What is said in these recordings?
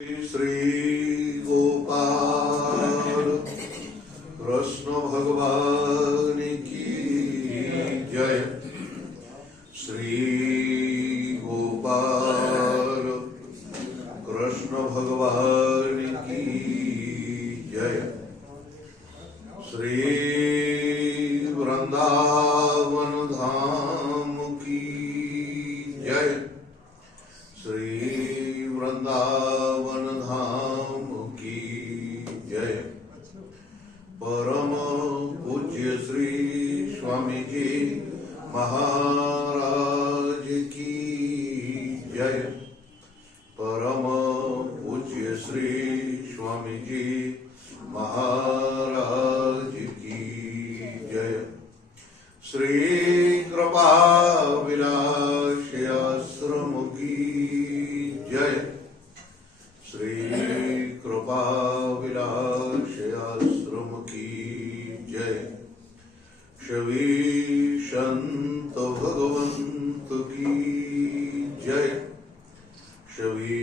श्री गोपाल कृष्ण भगवान की जय। श्री गोपाल कृष्ण भगवान की जय। श्री वृंदावन धाम की जय। श्री वृंदावन धाम की जय। परम पूज्य श्री स्वामी जी महाराज की जय। परम पूज्य श्री स्वामी जी महाराज की जय। श्री कृपा विलास आश्रम की जय। श्री कृपा विलास आश्रम की जय। श्री संत भगवंत की जय। श्री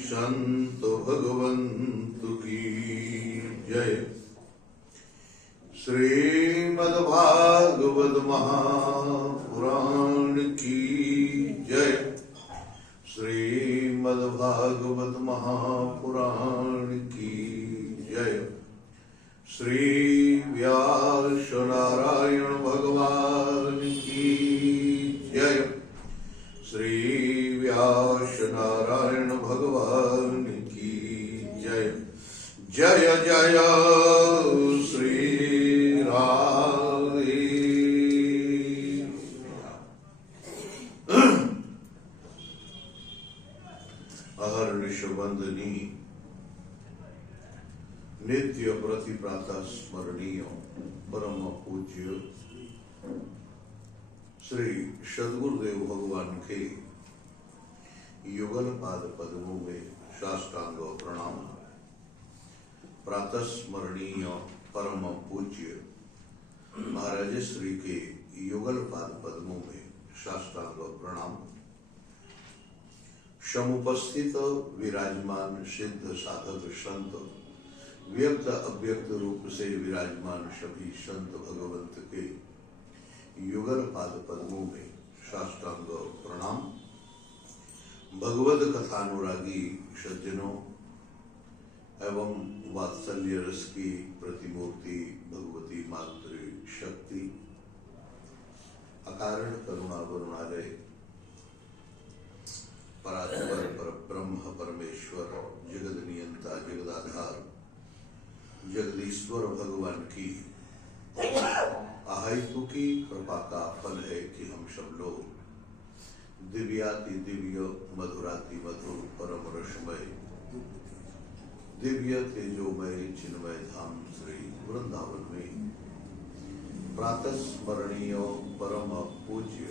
संत भगवंत की जय। श्रीमद्भागवत महापुराण की जय। श्रीमद्भागवत महापुराण की जय। श्री व्यास नारायण भगवान की जय। श्री व्यास नारायण भगवान की जय। जय जय श्री राधे। अहर्निश वंदनी नित्य प्रति प्रातः स्मरणीय परम पूज्य श्री सद्गुरुदेव भगवान के युगल पाद पद्मों में साष्टांग प्रणाम। प्रातः स्मरणीय परम पूज्य महाराज श्री के युगल पाद पद्मों में साष्टांग प्रणाम। समुपस्थित विराजमान सिद्ध साधक संत, व्यक्त अव्यक्त रूप से विराजमान सभी संत भगवंत के युगल पाद पद्मों में साष्टांग प्रणाम। भगवद कथानुरागी सज्जनों एवं वात्सल्य रस की प्रतिमूर्ति भगवती मातृ शक्ति, अकारण करुणा वरुणालय परात्पर पर ब्रह्म परमेश्वर जगद नियंता जगदाधार जगदीश्वर भगवान की अहेतु की कृपा का फल है कि हम सब लोग दिव्याति दिव्य मधुराति मधुर परम रसमय दिव्य तेजोमय चिन्मय धाम श्री वृंदावन में प्रातः स्मरणीय परम पूज्य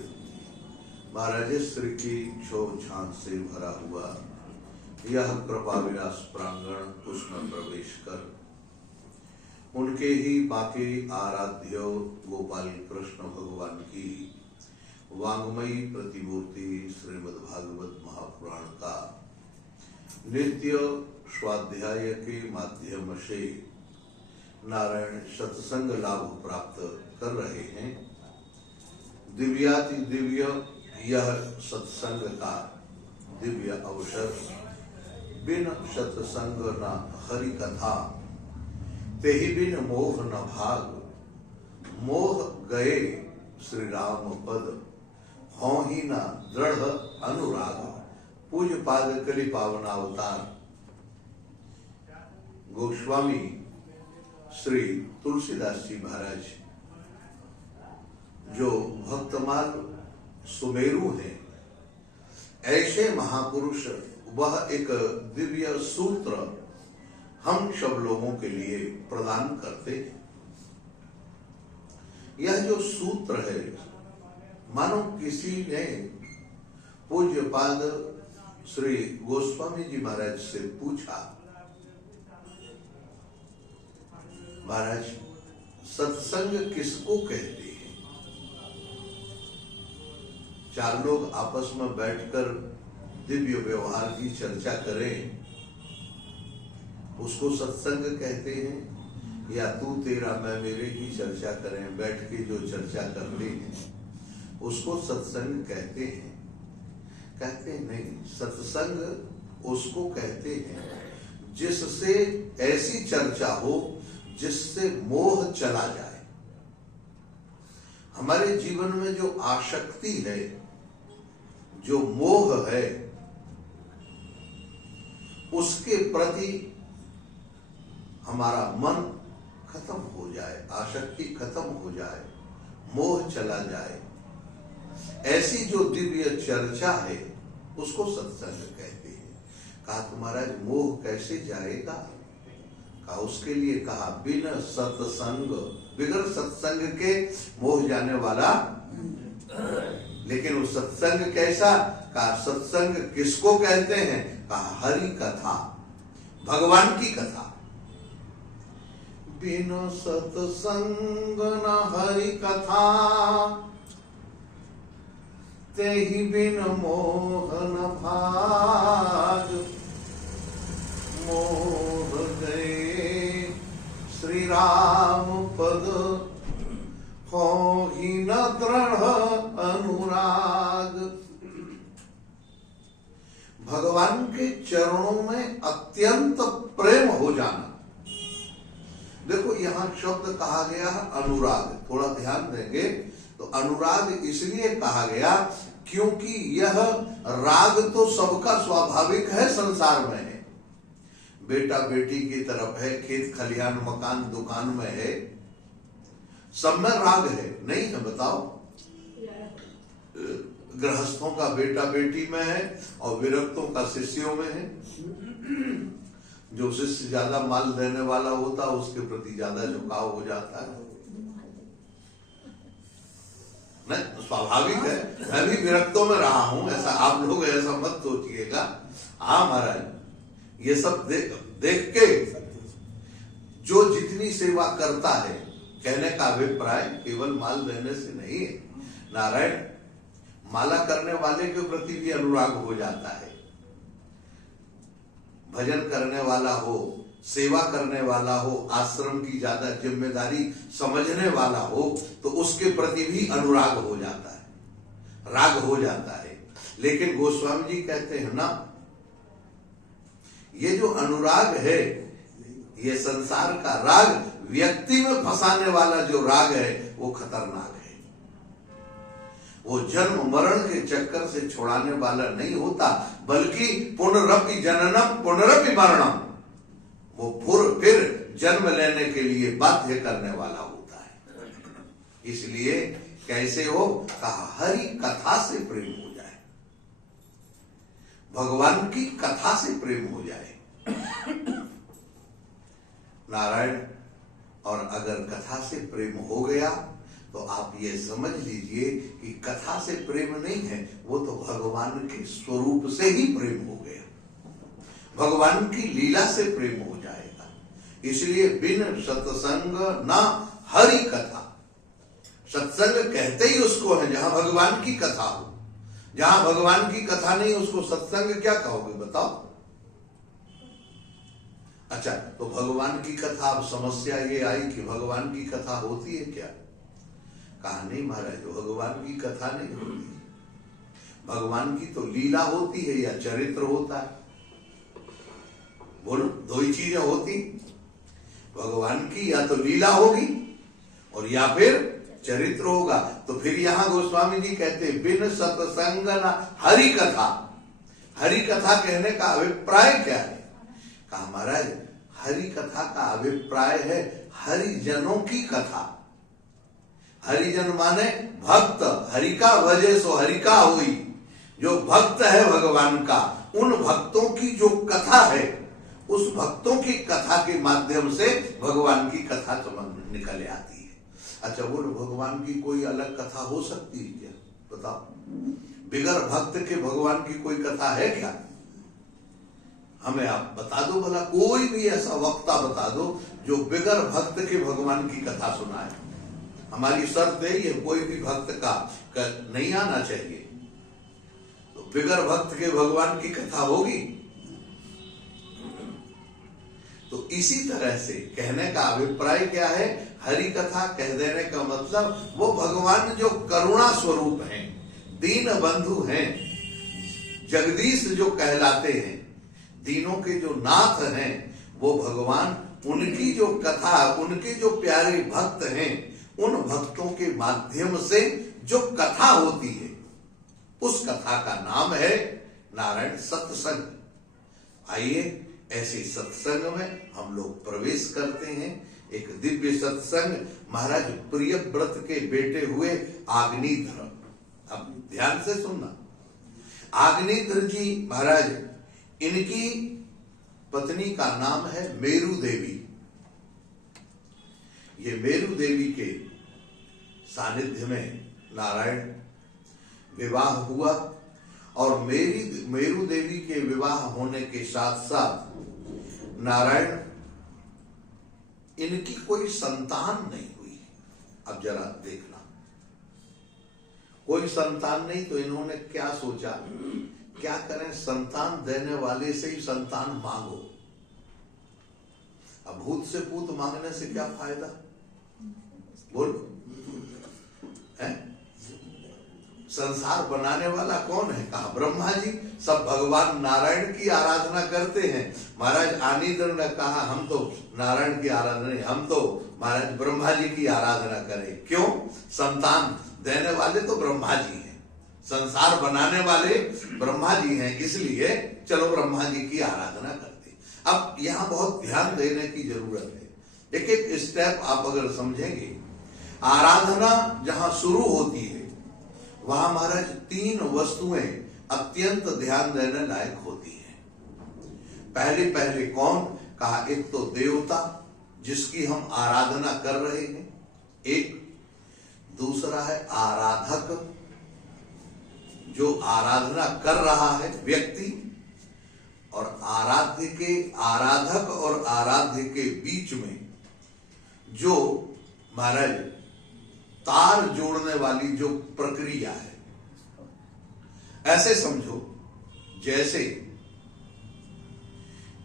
महाराज श्री की छो छान से भरा हुआ यह कृपा विलास प्रांगण उसमें प्रवेश कर उनके ही बाकी आराध्य गोपाल कृष्ण भगवान की वांग्मयी प्रतिमूर्ति श्रीमद्भागवत महापुराण का नित्य स्वाध्याय के माध्यम से नारायण सत्संग लाभ प्राप्त कर रहे हैं। दिव्याति दिव्य यह सत्संग का दिव्य अवसर, बिन सत्संग न हरि कथा तेहि बिन मोह न भाग। मोह गए श्री राम पद हों ही न दृढ़ अनुराग। पूज पाद कलि पावनावतार गोस्वामी श्री तुलसीदास जी महाराज जो भक्तमाल सुमेरु हैं, ऐसे महापुरुष वह एक दिव्य सूत्र हम सब लोगों के लिए प्रदान करते हैं। यह जो सूत्र है मानो किसी ने पूज्यपाद श्री गोस्वामी जी महाराज से पूछा, महाराज सत्संग किसको कहते हैं? चार लोग आपस में बैठकर दिव्य व्यवहार की चर्चा करें उसको सत्संग कहते हैं, या तू तेरा मैं मेरे की चर्चा करें, बैठ के जो चर्चा करते हैं उसको सत्संग कहते हैं? कहते नहीं। सत्संग उसको कहते हैं जिससे ऐसी चर्चा हो जिससे मोह चला जाए। हमारे जीवन में जो आसक्ति है, जो मोह है, उसके प्रति हमारा मन खत्म हो जाए, आसक्ति खत्म हो जाए, मोह चला जाए, ऐसी जो दिव्य चर्चा है उसको सत्संग कहते हैं। कहा तो महाराज मोह कैसे जाएगा? कहा उसके लिए कहा बिन सत्संग, बिगर सत्संग के मोह जाने वाला। लेकिन वो सत्संग कैसा? कहा सत्संग किसको कहते हैं? कहा हरि कथा, भगवान की कथा। बिन सत्संग न हरि कथा, तेहि बिन मोह न भाग। मोह गए श्री राम पद, होहि न दृढ़ अनुराग। भगवान के चरणों में अत्यंत प्रेम हो जाना। देखो यहां शब्द कहा गया है अनुराग, थोड़ा ध्यान देंगे तो अनुराग इसलिए कहा गया क्योंकि यह राग तो सबका स्वाभाविक है, संसार में है, बेटा बेटी की तरफ है, खेत खलिहान मकान दुकान में है, सब में राग है, नहीं है? बताओ। गृहस्थों का बेटा बेटी में है और विरक्तों का शिष्यों में है। जो शिष्य ज्यादा माल देने वाला होता है उसके प्रति ज्यादा झुकाव हो जाता है, नहीं? स्वाभाविक है। मैं भी विरक्तों में रहा हूं, ऐसा आप लोग ऐसा मत सोचिएगा। हाँ महाराज, ये सब देख के जो जितनी सेवा करता है, कहने का अभिप्राय केवल माल देने से नहीं है। नारायण माला करने वाले के प्रति भी अनुराग हो जाता है, भजन करने वाला हो, सेवा करने वाला हो, आश्रम की ज्यादा जिम्मेदारी समझने वाला हो तो उसके प्रति भी अनुराग हो जाता है, राग हो जाता है। लेकिन गोस्वामी जी कहते हैं ना, ये जो अनुराग है, ये संसार का राग, व्यक्ति में फंसाने वाला जो राग है वो खतरनाक है। वो जन्म मरण के चक्कर से छुड़ाने वाला नहीं होता, बल्कि पुनरपि जननम पुनरपि मरणम, वो फिर जन्म लेने के लिए बाध्य करने वाला होता है। इसलिए कैसे हो? कहा हरि कथा से प्रेम हो जाए, भगवान की कथा से प्रेम हो जाए। नारायण, और अगर कथा से प्रेम हो गया तो आप ये समझ लीजिए कि कथा से प्रेम नहीं है, वो तो भगवान के स्वरूप से ही प्रेम हो गया, भगवान की लीला से प्रेम हो जाएगा। इसलिए बिन सत्संग न हरि कथा, सत्संग कहते ही उसको है जहां भगवान की कथा हो। जहां भगवान की कथा नहीं उसको सत्संग क्या कहोगे? बताओ। अच्छा, तो भगवान की कथा, अब समस्या ये आई कि भगवान की कथा होती है क्या? कहा नहीं महाराज, भगवान की कथा नहीं होती, भगवान की तो लीला होती है या चरित्र होता है। बोलो, दो ही चीजें होती, भगवान की या तो लीला होगी और या फिर चरित्र होगा। तो फिर यहां गोस्वामी जी कहते बिन सत्संग न हरि कथा। हरि कथा कहने का अभिप्राय क्या है? कहा महाराज, हरि कथा का अभिप्राय है हरिजनों की कथा। हरिजन माने भक्त, हरि का वजह सो हरि का हुई, जो भक्त है भगवान का, उन भक्तों की जो कथा है, उस भक्तों की कथा के माध्यम से भगवान की कथा समझ निकल आती है। अच्छा बोलो, भगवान की कोई अलग कथा हो सकती है क्या? बताओ, बिगर भक्त के भगवान की कोई कथा है क्या? हमें आप बता दो भला, कोई भी ऐसा वक्ता बता दो जो बिगर भक्त के भगवान की कथा सुनाए। हमारी शर्त है ये, कोई भी भक्त का नहीं आना चाहिए। तो बिगर भक्त के भगवान की कथा होगी? तो इसी तरह से कहने का अभिप्राय क्या है, हरि कथा कह देने का मतलब वो भगवान जो करुणा स्वरूप हैं, दीन बंधु हैं, जगदीश जो कहलाते हैं, दीनों के जो नाथ हैं, वो भगवान, उनकी जो कथा, उनके जो प्यारे भक्त हैं, उन भक्तों के माध्यम से जो कथा होती है, उस कथा का नाम है नारायण सत्संग। आइए ऐसे सत्संग में हम लोग प्रवेश करते हैं। एक दिव्य सत्संग महाराज प्रियव्रत के बेटे हुए आग्निध्र। अब ध्यान से सुनना, आग्निध्र जी महाराज, इनकी पत्नी का नाम है मेरु देवी। ये मेरु देवी के सानिध्य में नारायण विवाह हुआ और मेरु देवी के विवाह होने के साथ साथ नारायण, इनकी कोई संतान नहीं हुई। अब जरा देखना, कोई संतान नहीं तो इन्होंने क्या सोचा, क्या करें, संतान देने वाले से ही संतान मांगो। अब भूत से पूत मांगने से क्या फायदा, बोलो है? संसार बनाने वाला कौन है, कहा ब्रह्मा जी। सब भगवान नारायण की आराधना करते हैं। महाराज आनिद्र ने कहा हम तो नारायण की आराधना नहीं, हम तो महाराज ब्रह्मा जी की आराधना करें। क्यों? संतान देने वाले तो ब्रह्मा जी हैं, संसार बनाने वाले ब्रह्मा जी हैं, इसलिए चलो ब्रह्मा जी की आराधना करते। अब यहाँ बहुत ध्यान देने की जरूरत है। एक एक स्टेप आप अगर समझेंगे, आराधना जहां शुरू होती है वहां महाराज तीन वस्तुएं अत्यंत ध्यान देने लायक होती हैं। पहले पहले कौन, कहा एक तो देवता जिसकी हम आराधना कर रहे हैं, एक दूसरा है आराधक जो आराधना कर रहा है व्यक्ति, और आराध्य के, आराधक और आराध्य के बीच में जो महाराज तार जोड़ने वाली जो प्रक्रिया है। ऐसे समझो जैसे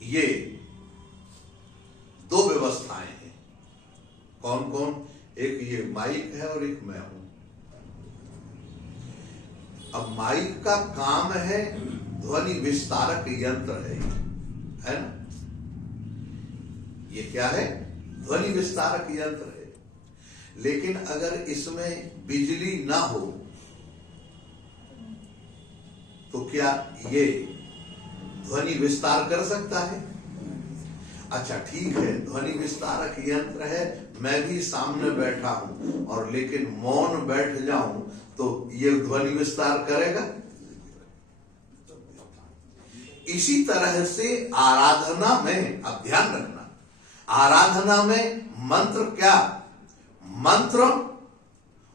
ये दो व्यवस्थाएं हैं। कौन कौन? एक ये माइक है और एक मैं हूं। अब माइक का काम है ध्वनि विस्तारक यंत्र है ना? ये क्या है? ध्वनि विस्तारक यंत्र है। लेकिन अगर इसमें बिजली ना हो तो क्या ये ध्वनि विस्तार कर सकता है? अच्छा ठीक है, ध्वनि विस्तारक यंत्र है, मैं भी सामने बैठा हूं और लेकिन मौन बैठ जाऊं तो ये ध्वनि विस्तार करेगा? इसी तरह से आराधना में, अब ध्यान रखना, आराधना में मंत्र क्या, मंत्र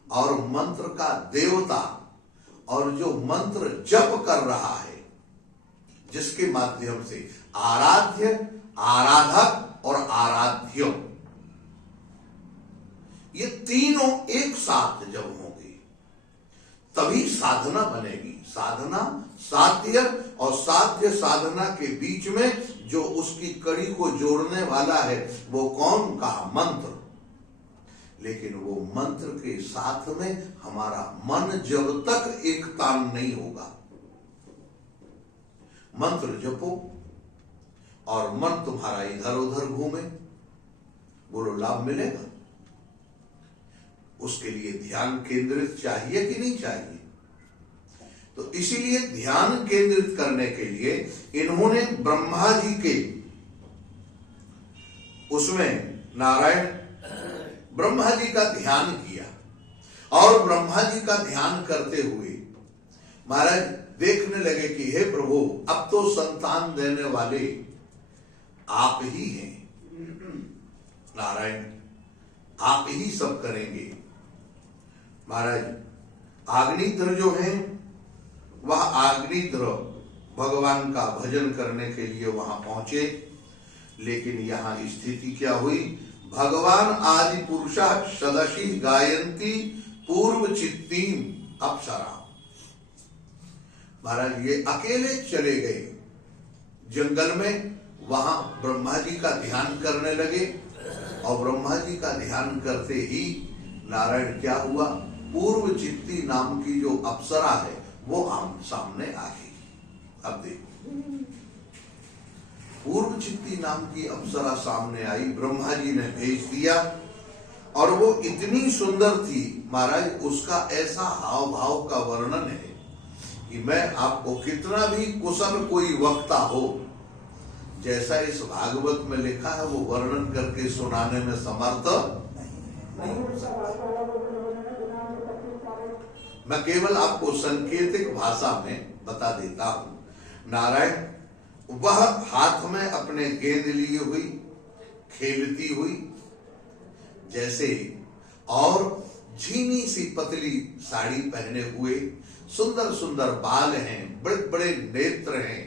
और मंत्र का देवता और जो मंत्र जप कर रहा है, जिसके माध्यम से आराध्य, आराधक और आराध्य, ये तीनों एक साथ जब होंगे तभी साधना बनेगी। साधना, साध्य और साध्य साधना के बीच में जो उसकी कड़ी को जोड़ने वाला है वो कौन? कहा मंत्र। लेकिन वो मंत्र के साथ में हमारा मन जब तक एक तान नहीं होगा, मंत्र जपो और मन तुम्हारा इधर उधर घूमे, बोलो लाभ मिलेगा? उसके लिए ध्यान केंद्रित चाहिए कि नहीं चाहिए? तो इसीलिए ध्यान केंद्रित करने के लिए इन्होंने ब्रह्मा जी के उसमें नारायण ब्रह्मा जी का ध्यान किया और ब्रह्मा जी का ध्यान करते हुए महाराज देखने लगे कि हे प्रभु, अब तो संतान देने वाले आप ही हैं नारायण, आप ही सब करेंगे। महाराज आग्निध्र जो हैं वह आग्निध्र भगवान का भजन करने के लिए वहां पहुंचे। लेकिन यहां स्थिति क्या हुई? भगवान आदि पुरुषा सदशी गायंती पूर्व चित्तीम अप्सरा। महाराज ये अकेले चले गए जंगल में, वहां ब्रह्मा जी का ध्यान करने लगे और ब्रह्मा जी का ध्यान करते ही नारायण क्या हुआ, पूर्व चित्ती नाम की जो अप्सरा है वो सामने आ गई। अब देखो, पूर्व चित्ती नाम की अप्सरा सामने आई, ब्रह्मा जी ने भेज दिया और वो इतनी सुंदर थी महाराज, उसका ऐसा हाव भाव का वर्णन है कि मैं आपको कितना भी कुशल कोई वक्ता हो, जैसा इस भागवत में लिखा है वो वर्णन करके सुनाने में समर्थ मैं केवल आपको सांकेतिक भाषा में बता देता हूं। नारायण वह हाथ में अपने गेंद लिए हुई खेलती हुई जैसे, और झीनी सी पतली साड़ी पहने हुए, सुंदर सुंदर बाल हैं, बड़े बड़े नेत्र हैं,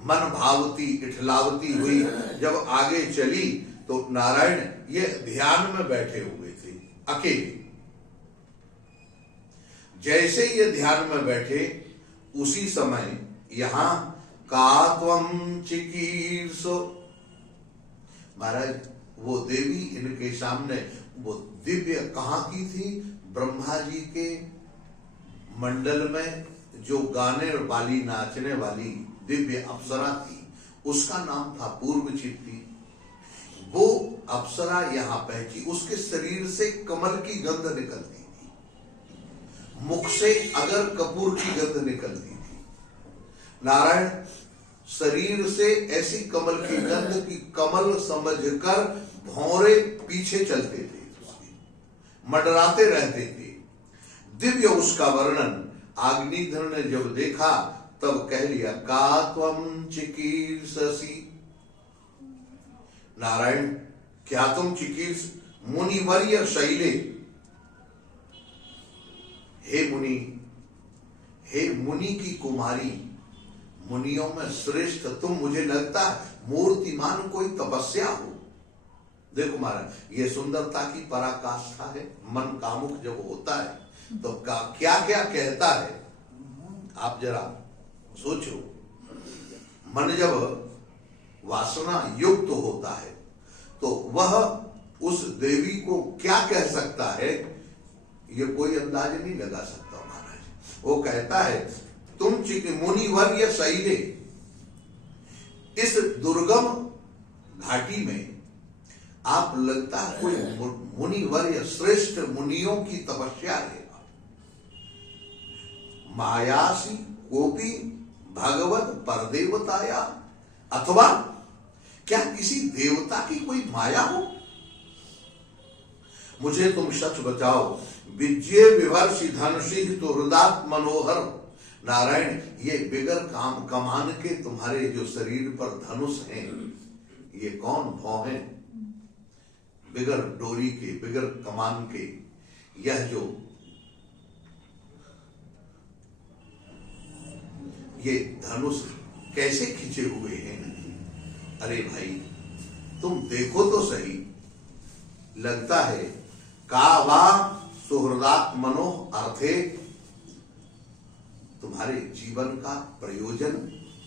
मन भावती इठलावती हुई जब आगे चली तो नारायण ये ध्यान में बैठे हुए थे अकेले। जैसे ये ध्यान में बैठे उसी समय यहां का त्वम चिकीर्षो, महाराज वो देवी इनके सामने, वो दिव्य कहाँ की थी, ब्रह्मा जी के मंडल में जो गाने वाली नाचने वाली दिव्य अप्सरा थी, उसका नाम था पूर्व चित्ती। वो अप्सरा यहाँ पहुंची, उसके शरीर से कमल की गंध निकलती थी, मुख से अगर कपूर की गंध निकलती थी। नारायण शरीर से ऐसी कमल की गंध की कमल समझकर भौरे पीछे चलते थे, मंडराते रहते थे। दिव्य उसका वर्णन अग्निधर ने जब देखा तब कह लिया का त्वम चिकीर्षसि, नारायण क्या तुम चिकीर्ष, मुनिवर्य शैले, हे मुनि, हे मुनि की कुमारी, मुनियों में श्रेष्ठ तुम, मुझे लगता है मूर्तिमान कोई तपस्या हो। देखो महाराज ये सुंदरता की पराकाष्ठा है। मन कामुक जब होता है तो क्या क्या कहता है, आप जरा सोचो। मन जब वासना युक्त होता है तो वह उस देवी को क्या कह सकता है, ये कोई अंदाज नहीं लगा सकता महाराज। वो कहता है तुम मुनिवर्य शैले, इस दुर्गम घाटी में आप लगता है कोई मुनिवर्य श्रेष्ठ मुनियों की तपस्या है। मायासी कोपी भगवत परदेवताया, अथवा क्या किसी देवता की कोई माया हो। मुझे तुम सच बचाओ, विजय विवर्षि धनुषि तो हृदात मनोहर। नारायण ये बिगर काम कमान के तुम्हारे जो शरीर पर धनुष हैं, ये कौन भौ हैं, बिगर डोरी के बिगर कमान के, यह जो ये धनुष कैसे खींचे हुए हैं। अरे भाई तुम देखो तो सही, लगता है का वा सुहृदात मनो अर्थे, तुम्हारे जीवन का प्रयोजन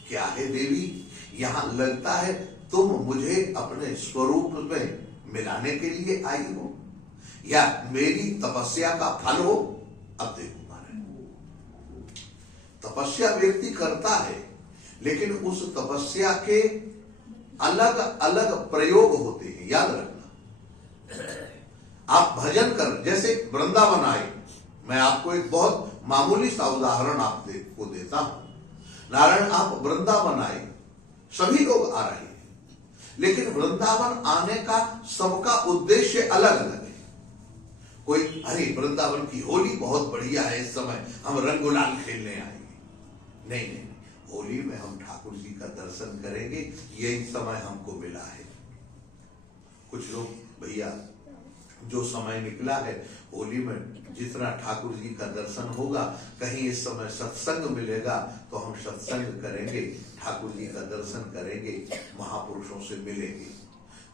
क्या है देवी। यहां लगता है तुम मुझे अपने स्वरूप में मिलाने के लिए आई हो या मेरी तपस्या का फल हो। अब देखो तपस्या व्यक्ति करता है, लेकिन उस तपस्या के अलग अलग प्रयोग होते हैं, याद रखना। आप भजन कर, जैसे वृंदावन आए, मैं आपको एक बहुत मामूली सा उदाहरण आपको देता हूं। नारायण आप वृंदावन आए, सभी लोग आ रहे हैं, लेकिन वृंदावन आने का सबका उद्देश्य अलग अलग है। कोई अरे वृंदावन की होली बहुत बढ़िया है, इस समय हम रंग गुलाल खेलने आएंगे। नहीं नहीं, होली में हम ठाकुर जी का दर्शन करेंगे, यही समय हमको मिला है। कुछ लोग भैया जो समय निकला है होली में, जितना ठाकुर जी का दर्शन होगा, कहीं इस समय सत्संग मिलेगा तो हम सत्संग करेंगे, ठाकुर जी का दर्शन करेंगे, महापुरुषों से मिलेंगे।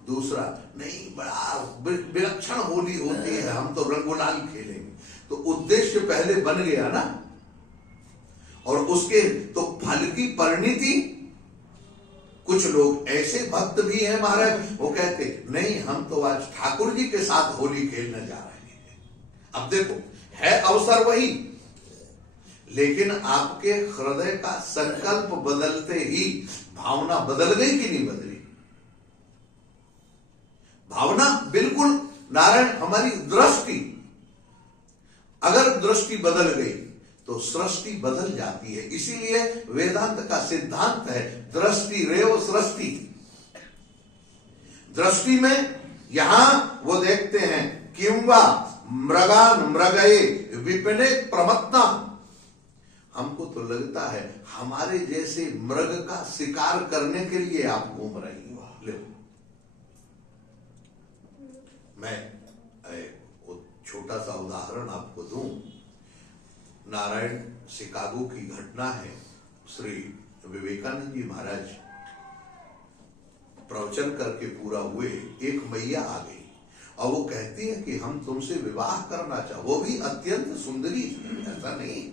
दूसरा नहीं, बड़ा विलक्षण होली होती है, हम तो रंगोलाल खेलेंगे। तो उद्देश्य पहले बन गया ना, और उसके तो फल की परिणति कुछ लोग ऐसे भक्त भी हैं महाराज, वो कहते नहीं हम तो आज ठाकुर जी के साथ होली खेलने जा रहे हैं। अब देखो है अवसर वही, लेकिन आपके हृदय का संकल्प बदलते ही भावना बदल गई कि नहीं बदली? भावना बिल्कुल नारायण, हमारी दृष्टि, अगर दृष्टि बदल गई तो सृष्टि बदल जाती है। इसीलिए वेदांत का सिद्धांत है दृष्टि रेव सृष्टि। दृष्टि में यहां वो देखते हैं किंवा मृगान मृगये विपिने प्रमत्ता। हमको तो लगता है हमारे जैसे मृग का शिकार करने के लिए आप घूम रही हो। ले मैं छोटा सा उदाहरण आपको दूं। नारायण शिकागो की घटना है। श्री विवेकानंद जी महाराज प्रवचन करके पूरा हुए, एक मैया आ गई और वो कहती है कि हम तुमसे विवाह करना चाहते, वो भी अत्यंत सुंदरी, ऐसा नहीं,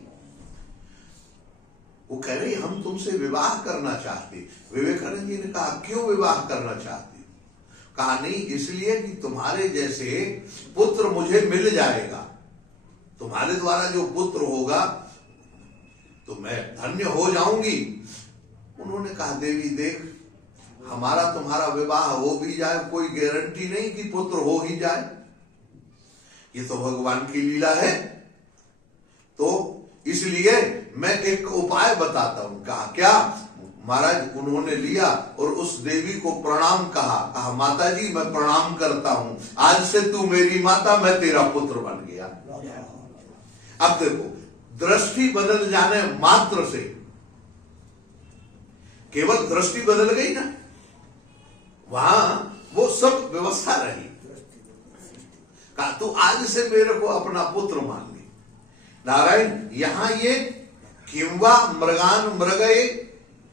वो कह रही हम तुमसे विवाह करना चाहते। विवेकानंद जी ने कहा क्यों विवाह करना चाहते? कहा नहीं इसलिए कि तुम्हारे जैसे पुत्र मुझे मिल जाएगा, तुम्हारे द्वारा जो पुत्र होगा तो मैं धन्य हो जाऊंगी। उन्होंने कहा देवी देख, हमारा तुम्हारा विवाह हो भी जाए कोई गारंटी नहीं कि पुत्र हो ही जाए, ये तो भगवान की लीला है। तो इसलिए मैं एक उपाय बताता हूं। कहा क्या? महाराज उन्होंने लिया और उस देवी को प्रणाम कहा। कहा माता जी मैं प्रणाम करता हूं, आज से तू मेरी माता, मैं तेरा पुत्र बन गया। अब देखो दृष्टि बदल जाने मात्र से, केवल दृष्टि बदल गई ना, वहां वो सब व्यवस्था रही। कहा तू आज से मेरे को अपना पुत्र मान ले। नारायण यहां ये किंवा मृगान मृगये,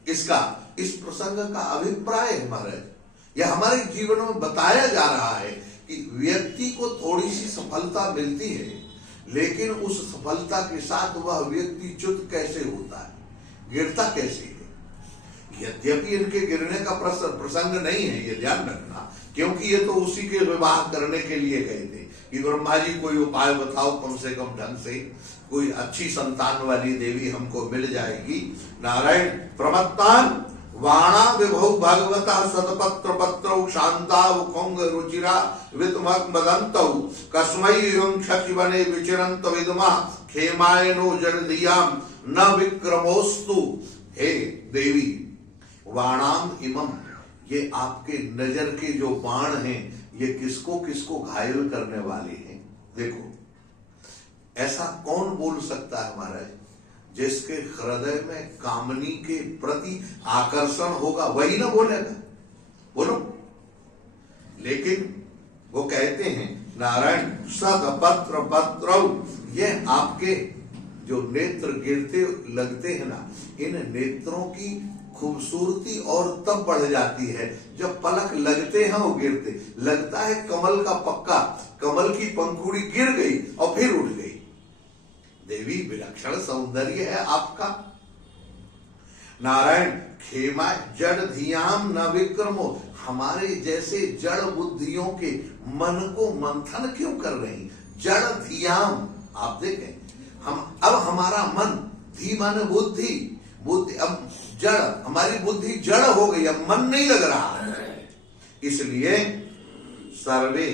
इसका इस प्रसंग का अभिप्राय है महाराज, यह हमारे जीवन में बताया जा रहा है कि व्यक्ति को थोड़ी सी सफलता मिलती है, लेकिन उस सफलता के साथ वह व्यक्ति च्युत कैसे होता है, गिरता कैसे है। यद्यपि इनके गिरने का प्रसंग नहीं है, ये ध्यान रखना, क्योंकि ये तो उसी के विवाह करने के लिए गए थे कि ब्रह्मा जी कोई उपाय बताओ, कम से कम ढंग से कोई अच्छी संतान वाली देवी हमको मिल जाएगी। नारायण प्रमत्तान वाणा विभौ भगवता सतपत्र पत्रौ शांताव खोंग रुचिरा वितमक मदंतौ कस्मै रंक्षति वने विचरंत विदमा खेमायनो जड़दियाम न विक्रमोस्तु। हे देवी वाणाम इमम, ये आपके नजर के जो बाण हैं ये किसको किसको घायल करने वाले हैं। देखो ऐसा कौन बोल सकता है महाराज, जिसके हृदय में कामनी के प्रति आकर्षण होगा वही ना बोलेगा, बोलो। लेकिन वो कहते हैं नारायण सतपत्र पत्रौ, ये आपके जो नेत्र गिरते लगते हैं ना, इन नेत्रों की खूबसूरती और तब बढ़ जाती है जब पलक लगते हैं वो गिरते, लगता है कमल का पक्का, कमल की पंखुड़ी गिर गई और फिर उठ गई। देवी विलक्षण सौंदर्य है आपका। नारायण खेमा जड़ धियाम न विक्रमो, हमारे जैसे जड़ बुद्धियों के मन को मंथन क्यों कर रही। जड़ धियाम, आप देखें हम अब हमारा मन, धी माने बुद्धि, बुद्धि अब जड़, हमारी बुद्धि जड़ हो गई, अब मन नहीं लग रहा है। इसलिए सर्वे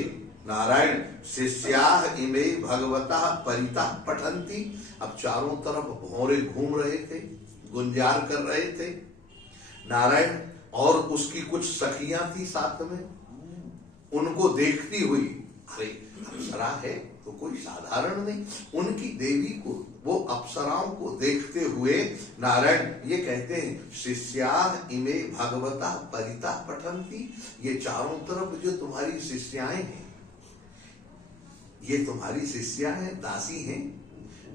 नारायण शिष्याः इमे भगवता परिता पठंती। अब चारों तरफ भौरे घूम रहे थे, गुंजार कर रहे थे नारायण, और उसकी कुछ सखियां थी साथ में, उनको देखती हुई, अरे अप्सरा है तो कोई साधारण नहीं, उनकी देवी को, वो अप्सराओं को देखते हुए नारायण ये कहते हैं शिष्याः इमे भगवता परिता पठंती, ये चारों तरफ जो तुम्हारी शिष्याएं हैं, ये तुम्हारी शिष्या है, दासी हैं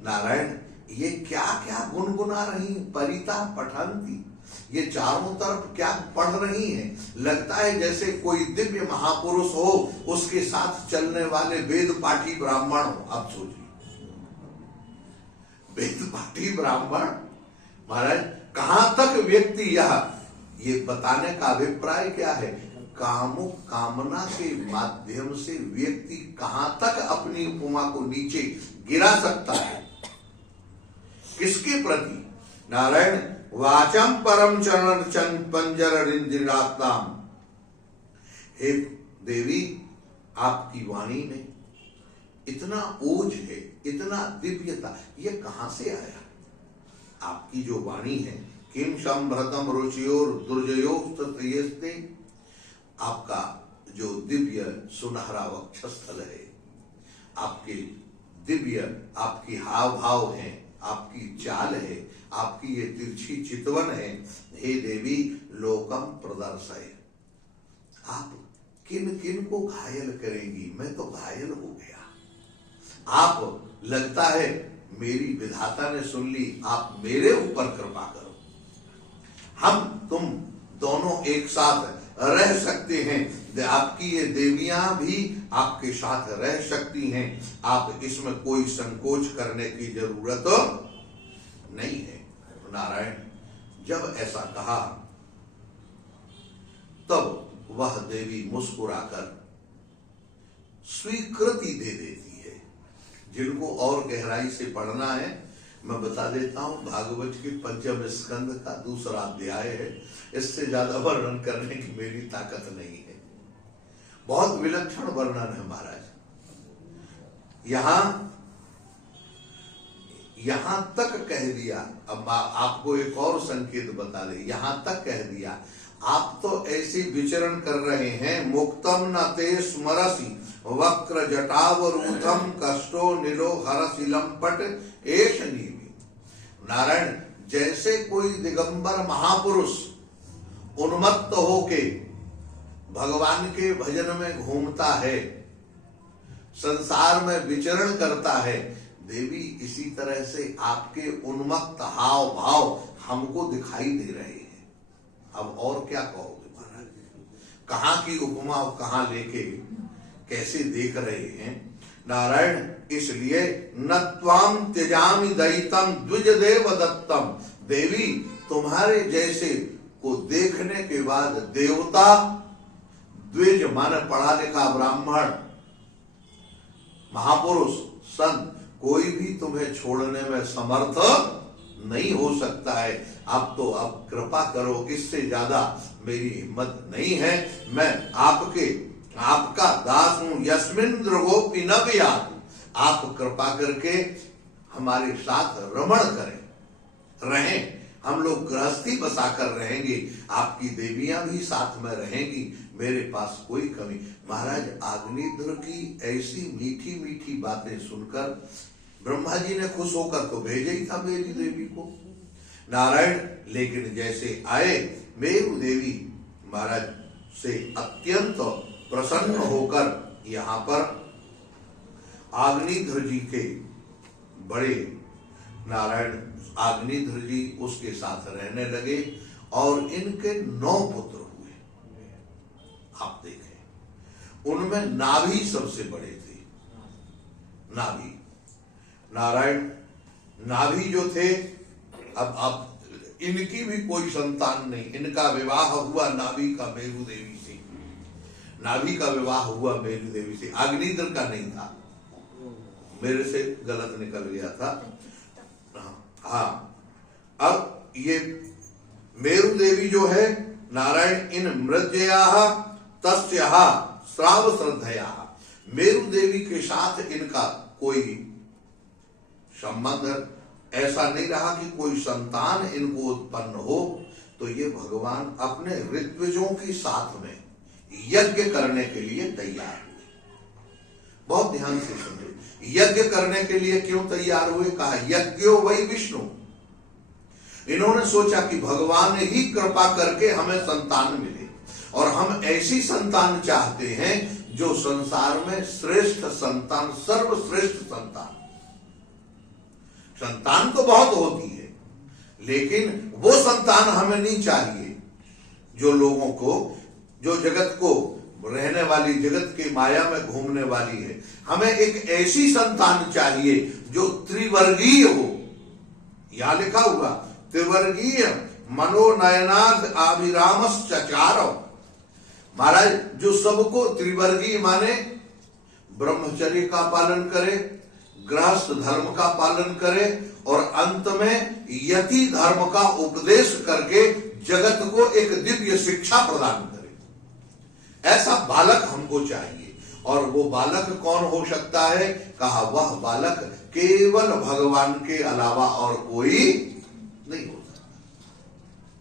नारायण, ये क्या क्या गुनगुना रही, परिता पठंती, ये चारों तरफ क्या पढ़ रही हैं। लगता है जैसे कोई दिव्य महापुरुष हो, उसके साथ चलने वाले वेद पाठी ब्राह्मण हो। अब सोचिए वेद पाठी ब्राह्मण महाराज, कहां तक व्यक्ति यह ये बताने का अभिप्राय क्या है? कामुक कामना के माध्यम से व्यक्ति कहां तक अपनी उपमा को नीचे गिरा सकता है? किसके प्रति? नारायण वाचम परम चरण चंद पंजर इंद्रिरात्माम। हे देवी, आपकी वाणी में इतना ओज है, इतना दिव्यता, ये कहां से आया? आपकी जो वाणी है, किम संभ्रतम रुचियोर दुर्जयोस्ते, आपका जो दिव्य सुनहरा वक्षस्थल है, आपके दिव्य आपकी हाव भाव है, आपकी चाल है, आपकी ये तिरछी चितवन है। हे देवी, लोकम प्रदर्शय, आप किन किन को घायल करेंगी? मैं तो घायल हो गया। आप, लगता है मेरी विधाता ने सुन ली, आप मेरे ऊपर कृपा करो, हम तुम दोनों एक साथ रह सकते हैं। आपकी ये देवियां भी आपके साथ रह सकती हैं। आप इसमें कोई संकोच करने की जरूरत नहीं है। नारायण जब ऐसा कहा तब वह देवी मुस्कुराकर स्वीकृति दे देती है। जिनको और गहराई से पढ़ना है मैं बता देता हूं, भागवत के पंचम स्कंद का दूसरा अध्याय है। इससे ज्यादा वर्णन करने की मेरी ताकत नहीं है। बहुत विलक्षण वर्णन है महाराज। यहां तक कह दिया। अब आपको एक और संकेत बता दे, यहां तक कह दिया, आप तो ऐसे विचरण कर रहे हैं, मुक्तम न ते स्मरसी वक्र जटावरूथम कष्टो नीलो हरशिलम पट एष नीवी। नारायण जैसे कोई दिगंबर महापुरुष उन्मत्त होके भगवान के भजन में घूमता है, संसार में विचरण करता है, देवी इसी तरह से आपके उन्मत्त हाव भाव हमको दिखाई दे रहे हैं। अब और क्या कहोगे महाराज? कहां की उपमा कहां लेके कैसे देख रहे हैं? नारायण इसलिए न त्वाम त्यजामि दयितम द्विज देव दत्तम। देवी तुम्हारे जैसे को देखने के बाद देवता, द्विज माने पढ़ा लिखा ब्राह्मण, महापुरुष, संत, कोई भी तुम्हें छोड़ने में समर्थ नहीं हो सकता है। अब कृपा करो, इससे ज्यादा मेरी हिम्मत नहीं है। मैं आपका दास हूं। यस्मिन दृगोपि न वियात्, आप कृपा करके हमारे साथ रमण रहें। हम लोग गृहस्थी बसाकर रहेंगे, आपकी देवियां भी साथ में रहेंगी, मेरे पास कोई कमी। महाराज अग्निध्र की ऐसी मीठी मीठी बातें सुनकर ब्रह्मा जी ने खुश होकर तो भेजा ही था मेरी देवी को। नारायण लेकिन जैसे आए, मेरु देवी महाराज से अत्यंत प्रसन्न होकर यहाँ पर अग्निध्र जी के बड़े, नारायण अग्निध्र जी उसके साथ रहने लगे और इनके 9 पुत्र हुए। आप देखें, उनमें नाभि सबसे बड़े थे। नाभि, नारायण नाभि जो थे, अब इनकी भी कोई संतान नहीं। इनका विवाह हुआ नाभि का मेरु देवी से, नाभि का विवाह हुआ मेरु देवी से, अग्निध्र का नहीं था। मेरे से गलत निकल गया था। हाँ, अब ये मेरु देवी जो है, नारायण इन मृज्या तस्या श्राव श्रद्धया, मेरु देवी के साथ इनका कोई संबंध ऐसा नहीं रहा कि कोई संतान इनको उत्पन्न हो। तो ये भगवान अपने ऋत्विजों के साथ में यज्ञ करने के लिए तैयार हुए। बहुत ध्यान से सुनिए, यज्ञ करने के लिए क्यों तैयार हुए? कहा यज्ञो वही विष्णु। इन्होंने सोचा कि भगवान ही कृपा करके हमें संतान मिले, और हम ऐसी संतान चाहते हैं जो संसार में श्रेष्ठ संतान, सर्वश्रेष्ठ संतान। संतान तो बहुत होती है, लेकिन वो संतान हमें नहीं चाहिए जो लोगों को, जो जगत को रहने वाली, जगत की माया में घूमने वाली है। हमें एक ऐसी संतान चाहिए जो त्रिवर्गीय हो। यहां लिखा हुआ त्रिवर्गीय, मनोनयनाथ आविरामस चचारो। महाराज जो सबको त्रिवर्गीय माने, ब्रह्मचर्य का पालन करे, गृहस्थ धर्म का पालन करे और अंत में यति धर्म का उपदेश करके जगत को एक दिव्य शिक्षा प्रदान करे, ऐसा बालक हमको चाहिए। और वो बालक कौन हो सकता है? कहा वह बालक केवल भगवान के अलावा और कोई नहीं हो सकता।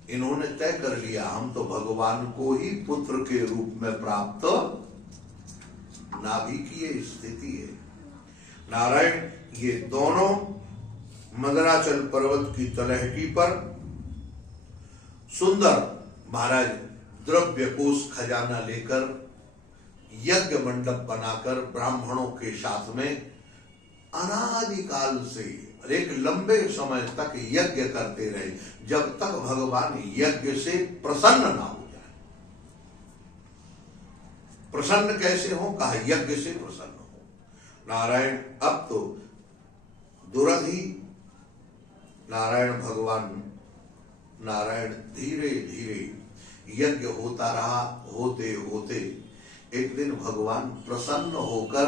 इन्होंने तय कर लिया हम तो भगवान को ही पुत्र के रूप में प्राप्त, नाभि की ये स्थिति है। नारायण ये दोनों मंदराचल पर्वत की तलहटी पर सुंदर महाराज द्रव्य कोष खजाना लेकर यज्ञ मंडप बनाकर ब्राह्मणों के साथ में अनादिकाल से एक लंबे समय तक यज्ञ करते रहे, जब तक भगवान यज्ञ से प्रसन्न ना हो जाए। प्रसन्न कैसे हो? कहा यज्ञ से प्रसन्न हो। नारायण अब तो दुरधि नारायण भगवान नारायण धीरे धीरे यज्ञ होता रहा। होते होते एक दिन भगवान प्रसन्न होकर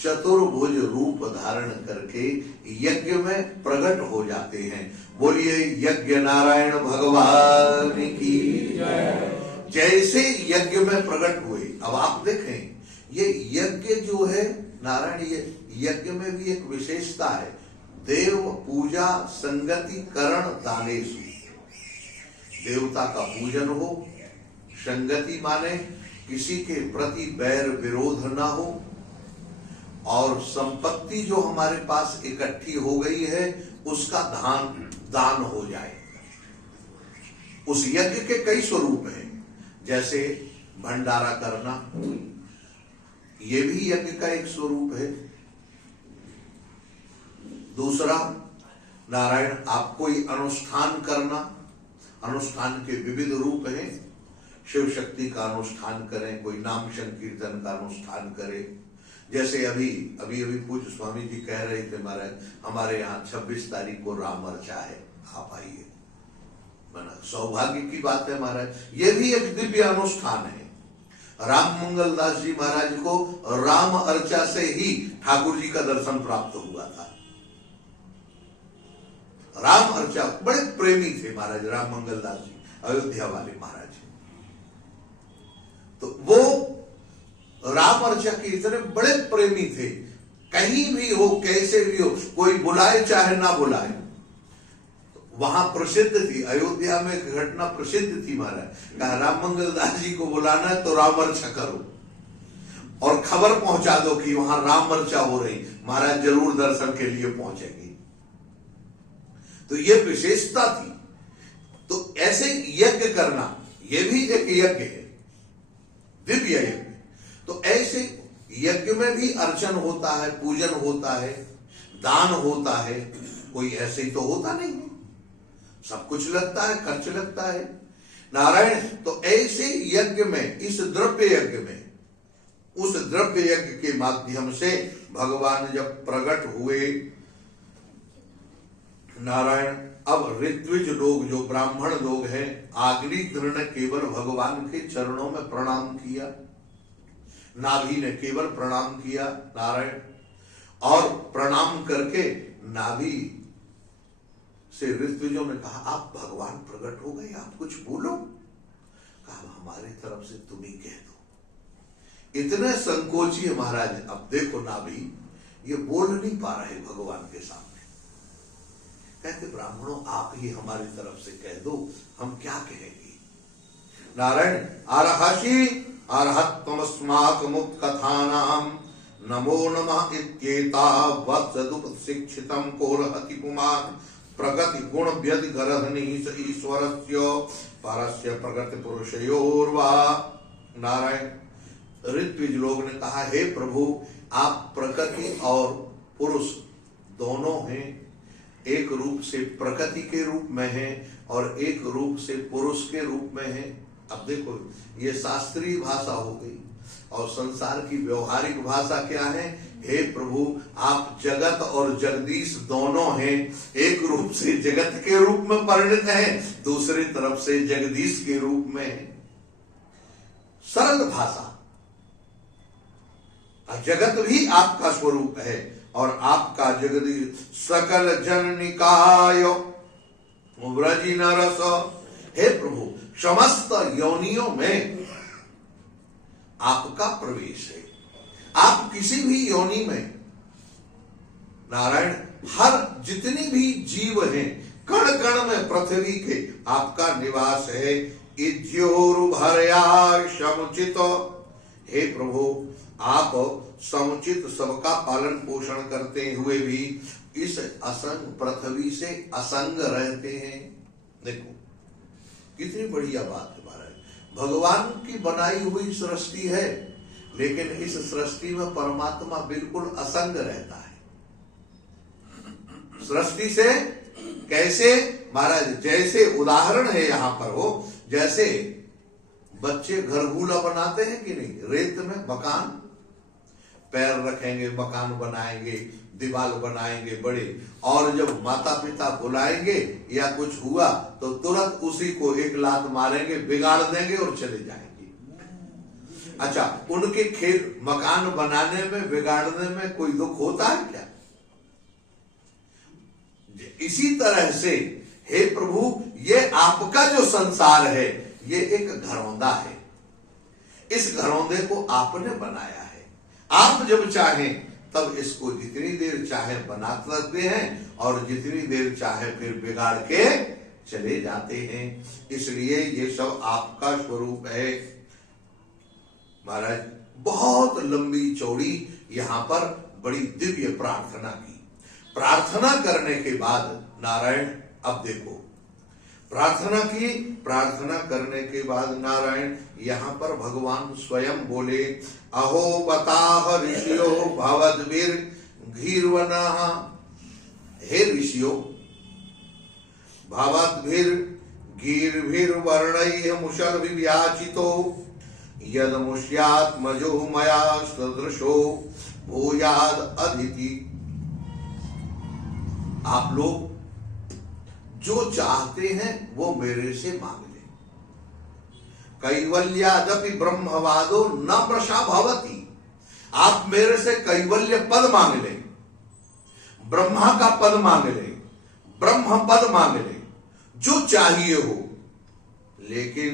चतुर्भुज रूप धारण करके यज्ञ में प्रकट हो जाते हैं। बोलिए यज्ञ नारायण भगवान की जय। जैसे यज्ञ में प्रकट हुए, अब आप देखें ये यज्ञ जो है नारायण, ये यज्ञ में भी एक विशेषता है, देव पूजा संगति करण दानेषु। देवता का पूजन हो, संगति माने किसी के प्रति बैर विरोध ना हो, और संपत्ति जो हमारे पास इकट्ठी हो गई है उसका दान हो जाए। उस यज्ञ के कई स्वरूप हैं, जैसे भंडारा करना, ये भी यज्ञ का एक स्वरूप है। दूसरा नारायण आप कोई अनुष्ठान करना, अनुष्ठान के विविध रूप हैं। शिव शक्ति का अनुष्ठान करें, कोई नाम संकीर्तन का अनुष्ठान करे। जैसे अभी पूज्य स्वामी जी कह रहे थे महाराज हमारे यहाँ 26 तारीख को राम अर्चा है, आप आइए। बना सौभाग्य की बात है महाराज, ये भी एक दिव्य अनुष्ठान है। राम मंगल दास जी महाराज को राम अर्चा से ही ठाकुर जी का दर्शन प्राप्त हुआ था। राम अर्चा बड़े प्रेमी थे महाराज राम मंगल दास जी, अयोध्या वाले महाराज। तो वो राम अर्चा के इतने बड़े प्रेमी थे, कहीं भी हो कैसे भी हो, कोई बुलाए चाहे ना बुलाए। तो वहां प्रसिद्ध थी, अयोध्या में एक घटना प्रसिद्ध थी महाराज, कहा राम मंगल दास जी को बुलाना है तो राम अर्चा करो और खबर पहुंचा दो कि वहां राम अर्चा हो रही, महाराज जरूर दर्शन के लिए पहुंचेंगे। तो ये विशेषता थी। तो ऐसे यज्ञ करना ये भी एक यज्ञ है, दिव्य यज्ञ। तो ऐसे यज्ञ में भी अर्चन होता है, पूजन होता है, दान होता है, कोई ऐसे ही तो होता नहीं है, सब कुछ लगता है, खर्च लगता है नारायण। तो ऐसे यज्ञ में, इस द्रव्य यज्ञ में, उस द्रव्य यज्ञ के माध्यम से भगवान जब प्रकट हुए नारायण, अब ऋत्विज लोग जो ब्राह्मण लोग हैं, आग्निद्र ने केवल भगवान के चरणों में प्रणाम किया, नाभि ने केवल प्रणाम किया नारायण, और प्रणाम करके नाभि से ऋत्विजों ने कहा आप भगवान प्रकट हो गए, आप कुछ बोलो। कहा हमारी तरफ से तुम ही कह दो। इतने संकोची महाराज, अब देखो नाभि ये बोल नहीं पा रहे भगवान के सामने। कहते ब्राह्मणों आप ही हमारी तरफ से कह दो, हम क्या कहेंगे। नारायण आरहसि अर्हत्वमस्माकमुत्कथानां नमो नमः इत्येता वत्सदुपशिक्षितं कोरहति पुमान् प्रगति गुण व्यति गरधनि ईश्वरस्य परस्य प्रगति पुरुषयोर्वा। नारायण ऋत्विज लोग ने कहा हे प्रभु आप प्रकृति और पुरुष दोनों हैं, एक रूप से प्रकृति के रूप में है और एक रूप से पुरुष के रूप में है। अब देखो, ये शास्त्रीय भाषा हो गई और संसार की व्यवहारिक भाषा क्या है? हे प्रभु, आप जगत और जगदीश दोनों हैं। एक रूप से जगत के रूप में परिणित हैं, दूसरी तरफ से जगदीश के रूप में है। सरल भाषा। जगत भी आपका स्वरूप है और आपका जगदीश सकल जननिकाय व्रजी नरस। हे प्रभु, समस्त योनियों में आपका प्रवेश है। आप किसी भी योनि में नारायण, हर जितनी भी जीव हैं, कण कण में पृथ्वी के आपका निवास है। इज्योरुभरया समुचित। हे प्रभु, आप समुचित सबका पालन पोषण करते हुए भी इस असंग पृथ्वी से असंग रहते हैं। देखो कितनी बढ़िया बात है महाराज। भगवान की बनाई हुई सृष्टि है, लेकिन इस सृष्टि में परमात्मा बिल्कुल असंग रहता है। सृष्टि से कैसे महाराज? जैसे उदाहरण है यहां पर, वो जैसे बच्चे घरगूला बनाते हैं कि नहीं, रेत में मकान, पैर रखेंगे, मकान बनाएंगे, दीवार बनाएंगे बड़े, और जब माता पिता बुलाएंगे या कुछ हुआ तो तुरंत उसी को एक लात मारेंगे, बिगाड़ देंगे और चले जाएंगे। अच्छा, उनके खेत मकान बनाने में, बिगाड़ने में कोई दुख होता है क्या? इसी तरह से हे प्रभु, ये आपका जो संसार है ये एक घरौंदा है। इस घरौंदे को आपने बनाया है। आप जब चाहें तब इसको जितनी देर चाहे बना सकते हैं और जितनी देर चाहे फिर बिगाड़ के चले जाते हैं। इसलिए ये सब आपका स्वरूप है महाराज। बहुत लंबी चौड़ी यहां पर बड़ी दिव्य प्रार्थना की। प्रार्थना करने के बाद नारायण, अब देखो, प्रार्थना की, प्रार्थना करने के बाद नारायण यहां पर भगवान स्वयं बोले, अहो बताह ऋषियो भवद्भिर घीर्वनः। हे ऋषियों, भवद्भिर गीर्भिर्वर्णैः मुषलभिव्याचितो यदमुष्यात्मजो मया सदृशो भूयाद अदिति। आप लोग जो चाहते हैं वो मेरे से मांग ले। कैवल्यादपि ब्रह्मवादो न प्रशा भवति। आप मेरे से कैवल्य पद मांग ले, ब्रह्मा का पद मांग ले, ब्रह्म पद मांग ले, जो चाहिए हो। लेकिन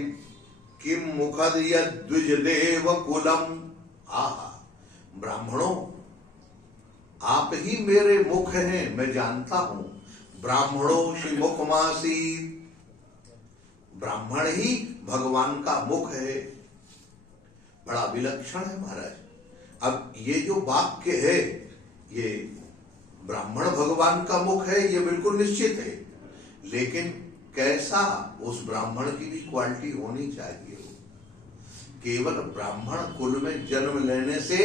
किम मुखद यद्विजदेव कुलम। आहा, ब्राह्मणों, आप ही मेरे मुख हैं, मैं जानता हूं। ब्राह्मणों श्री मुखमासी। ब्राह्मण ही भगवान का मुख है। बड़ा विलक्षण है महाराज। अब ये जो वाक्य है, ये ब्राह्मण भगवान का मुख है, ये बिल्कुल निश्चित है। लेकिन कैसा? उस ब्राह्मण की भी क्वालिटी होनी चाहिए। केवल ब्राह्मण कुल में जन्म लेने से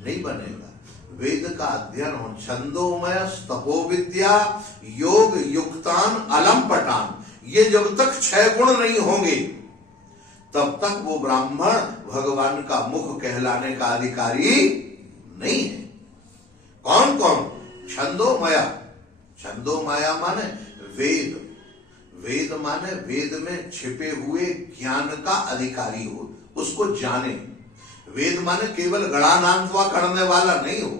नहीं बनेगा। वेद का अध्ययन हो, छंदोमय तपो विद्या योग युक्तान अलम पटान, ये जब तक 6 गुण नहीं होंगे तब तक वो ब्राह्मण भगवान का मुख कहलाने का अधिकारी नहीं है। कौन कौन? छंदोमया। छंदोमया माने वेद। वेद माने वेद में छिपे हुए ज्ञान का अधिकारी हो, उसको जाने। वेद माने केवल गणानांत्वा करने वाला नहीं हो।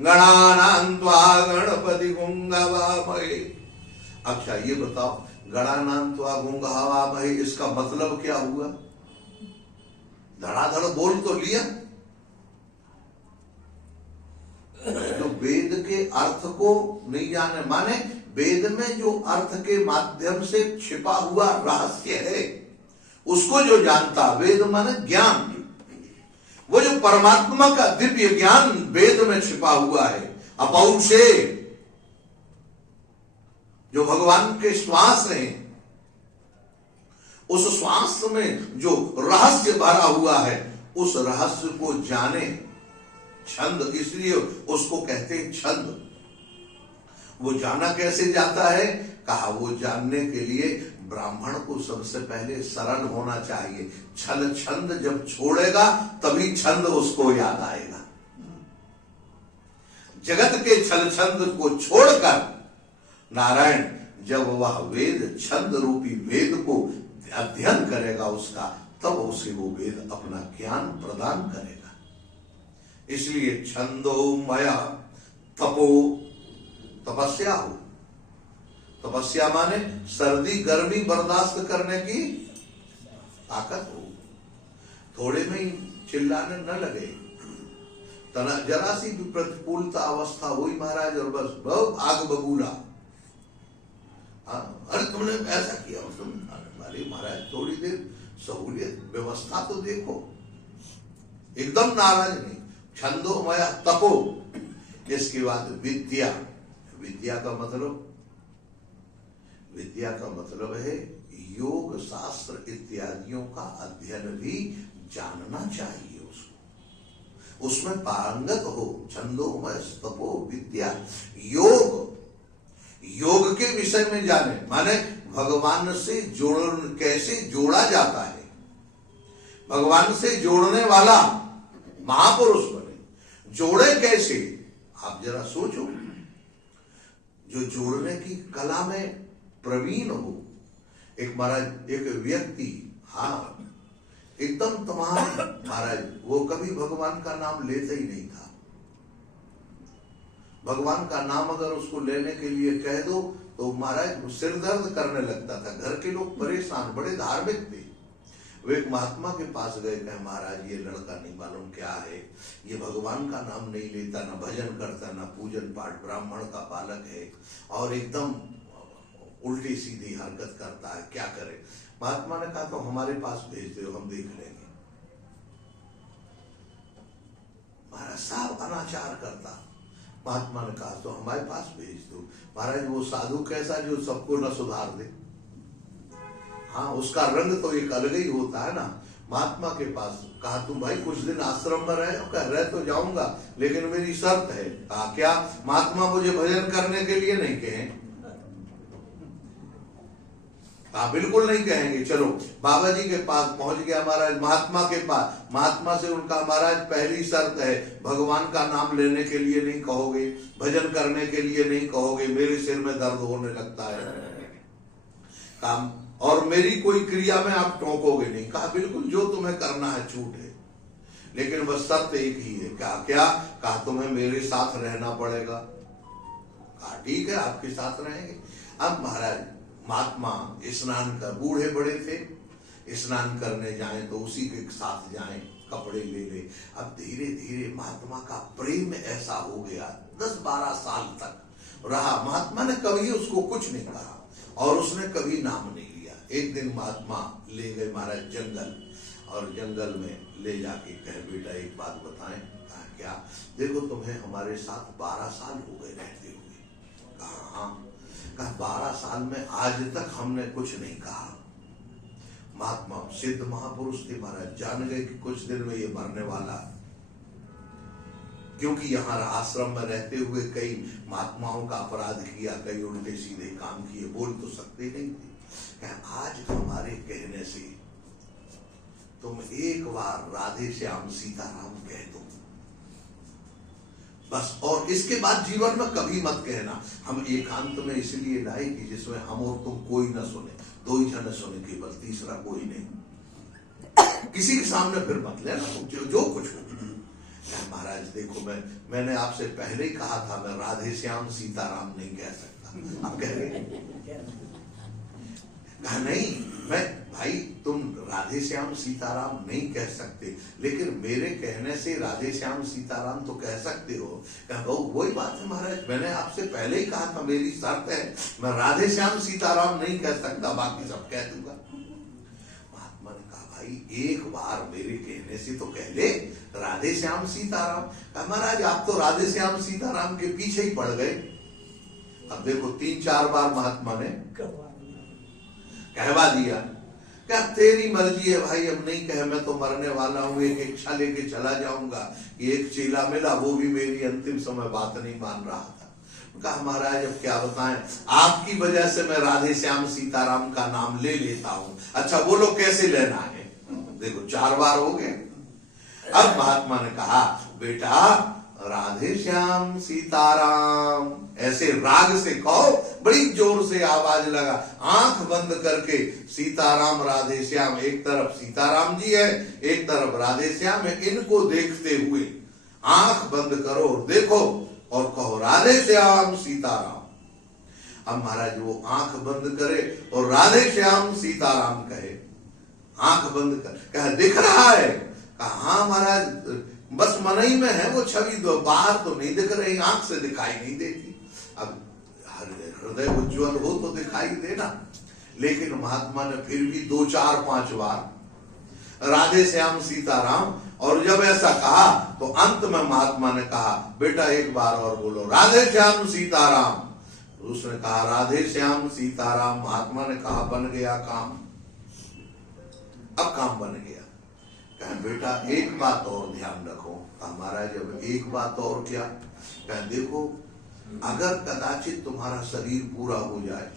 गणानांत्वा गणपति गुंगवामहे। अच्छा ये बताओ, गणानांत्वा गुंगवामहे इसका मतलब क्या हुआ? धड़ाधड़ बोल तो लिया। तो वेद के अर्थ को नहीं जाने, माने वेद में जो अर्थ के माध्यम से छिपा हुआ रहस्य है उसको जो जानता। वेद माने ज्ञान, वो जो परमात्मा का दिव्य ज्ञान वेद में छिपा हुआ है। अपौरुषे, जो भगवान के श्वास हैं, उस श्वास में जो रहस्य भरा हुआ है उस रहस्य को जाने। छंद, इसलिए उसको कहते हैं छंद। वो जाना कैसे जाता है? कहा वो जानने के लिए ब्राह्मण को सबसे पहले सरल होना चाहिए। छल छंद जब छोड़ेगा तभी छंद उसको याद आएगा। जगत के छल छंद को छोड़कर नारायण जब वह वेद छंद रूपी वेद को अध्ययन करेगा उसका, तब उसे वो वेद अपना ज्ञान प्रदान करेगा। इसलिए छंदोमय तपो, तपस्या हो। तपस्या माने सर्दी गर्मी बर्दाश्त करने की ताकत हो। थोड़े में ही चिल्लाने न लगे। जरा सी भी प्रतिकूलता अवस्था हुई महाराज और बस बहुत आग बबूला। अरे तुमने ऐसा किया, तुम अरे महाराज थोड़ी देर सहूलियत व्यवस्था तो देखो। एकदम नाराज नहीं। छंदोमय तपो। इसके बाद विद्या। विद्या का मतलब, विद्या का मतलब है योग शास्त्र इत्यादियों का अध्ययन भी जानना चाहिए उसको, उसमें पारंगत हो। छंदोमय तपो विद्या। योग, योग के विषय में जाने, माने भगवान से कैसे जोड़ा जाता है, भगवान से जोड़ने वाला महापुरुष बने। जोड़े कैसे, आप जरा सोचो। जो जोड़ने की कला में प्रवीण हो। एक महाराज एक व्यक्ति, हाँ एकदम तमाम महाराज, वो कभी भगवान का नाम लेता ही नहीं था। भगवान का नाम अगर उसको लेने के लिए कह दो तो महाराज सिर दर्द करने लगता था। घर के लोग परेशान, बड़े धार्मिक थे। वे एक महात्मा के पास गए, कहे महाराज ये लड़का नहीं मालूम क्या है, ये भगवान का नाम नहीं लेता, ना भजन करता, ना पूजन पाठ, ब्राह्मण का बालक है और एकदम उल्टी सीधी हरकत करता है, क्या करे। महात्मा ने कहा तो हमारे पास भेज दो, हम देख लेंगे। महाराज साहब अनाचार करता। महात्मा ने कहा तो हमारे पास भेज दो। महाराज वो साधु कैसा जो सबको न सुधार दे। हाँ उसका रंग तो एक अलग ही होता है ना। महात्मा के पास कहा तुम भाई कुछ दिन आश्रम में रहे, कह रहे तो जाऊंगा लेकिन मेरी शर्त है। कहा क्या। महात्मा मुझे भजन करने के लिए नहीं कहे। हाँ बिल्कुल नहीं कहेंगे। चलो बाबा जी के पास पहुंच गया महाराज, महात्मा के पास। महात्मा से उनका महाराज पहली शर्त है भगवान का नाम लेने के लिए नहीं कहोगे, भजन करने के लिए नहीं कहोगे, मेरे सिर में दर्द होने लगता है काम, और मेरी कोई क्रिया में आप टोकोगे नहीं। कहा बिल्कुल जो तुम्हें करना है छूट है, लेकिन बस शर्त एक ही है। कहा क्या। कहा तुम्हें मेरे साथ रहना पड़ेगा। कहा ठीक है आपके साथ रहेंगे। अब महाराज महात्मा स्नान कर, बूढ़े बड़े थे, स्नान करने जाएं तो उसी के साथ जाएं, कपड़े ले ले। अब धीरे धीरे महात्मा का प्रेम ऐसा हो गया, 10-12 साल तक रहा। महात्मा ने कभी उसको कुछ नहीं कहा और उसने कभी नाम नहीं लिया। एक दिन महात्मा ले गए महाराज जंगल, और जंगल में ले जाके कहे बेटा एक बात बताएं। कहा क्या। देखो तुम्हें हमारे साथ 12 साल हो गए रहते हुए। कहा हाँ। कहा 12 साल में आज तक हमने कुछ नहीं कहा। महात्मा सिद्ध महापुरुष थे महाराज, जान गए कि कुछ दिन में ये मरने वाला, क्योंकि यहाँ आश्रम में रहते हुए कई महात्माओं का अपराध किया, कई उल्टे सीधे काम किए, बोल तो सकते नहीं थे। आज हमारे कहने से तुम एक बार राधे श्याम सीताराम कह दो बस, और इसके बाद जीवन में कभी मत कहना। हम एकांत में इसलिए लाए कि जिसमें हम और तुम कोई न सुने, 2 ही जन सुने केवल, तीसरा कोई नहीं। किसी के सामने फिर मत लेना जो कुछ हो। महाराज देखो मैंने आपसे पहले ही कहा था मैं राधे श्याम सीताराम नहीं कह सकता। आप कह रहे। कहा नहीं मैं भाई तुम राधे श्याम सीताराम नहीं कह सकते, लेकिन मेरे कहने से राधे श्याम सीताराम तो कह सकते हो। कहा वही बात है महाराज, मैंने आपसे पहले ही कहा था मेरी शर्त है मैं राधे श्याम सीताराम नहीं कह सकता, बाकी सब कह दूंगा। महात्मा ने कहा भाई एक बार मेरे कहने से तो कह ले राधे श्याम सीताराम। कहा महाराज आप तो राधे श्याम सीताराम के पीछे ही पड़ गए। अब देखो 3-4 बार महात्मा ने कहवा दिया। क्या तेरी मर्जी है भाई, अब नहीं कहे मैं तो मरने वाला हूं, एक इच्छा लेके चला जाऊंगा। एक चेला मिला, वो भी मेरी अंतिम समय बात नहीं मान रहा था। कहा महाराज अब क्या बताएं, आपकी वजह से मैं राधे श्याम सीताराम का नाम ले लेता हूं। अच्छा बोलो कैसे लेना है? देखो 4 बार हो गए। अब महात्मा ने कहा बेटा राधे श्याम सीताराम ऐसे राग से कहो, बड़ी जोर से आवाज लगा, आंख बंद करके सीताराम राधे श्याम, एक तरफ सीताराम जी है एक तरफ राधे श्याम है, इनको देखते हुए आंख बंद करो और देखो और कहो राधे श्याम सीताराम। अब महाराज वो आंख बंद करे और राधे श्याम सीताराम कहे, आंख बंद कर, कहा दिख रहा है? कहा हाँ महाराज, बस मन ही में है वो छवि, दो बाहर तो नहीं दिख रही, आंख से दिखाई नहीं देती। अब हृदय उज्ज्वल हो तो दिखाई देना। लेकिन महात्मा ने फिर भी 2, 4, 5 बार राधे श्याम सीताराम, और जब ऐसा कहा तो अंत में महात्मा ने कहा बेटा एक बार और बोलो राधे श्याम सीताराम। उसने कहा राधे श्याम सीताराम। महात्मा ने कहा बन गया काम। अब काम बन गया। कहा बेटा एक बात और ध्यान रखो। हमारा जब एक बात और क्या? कहा देखो अगर कदाचित तुम्हारा शरीर पूरा हो जाए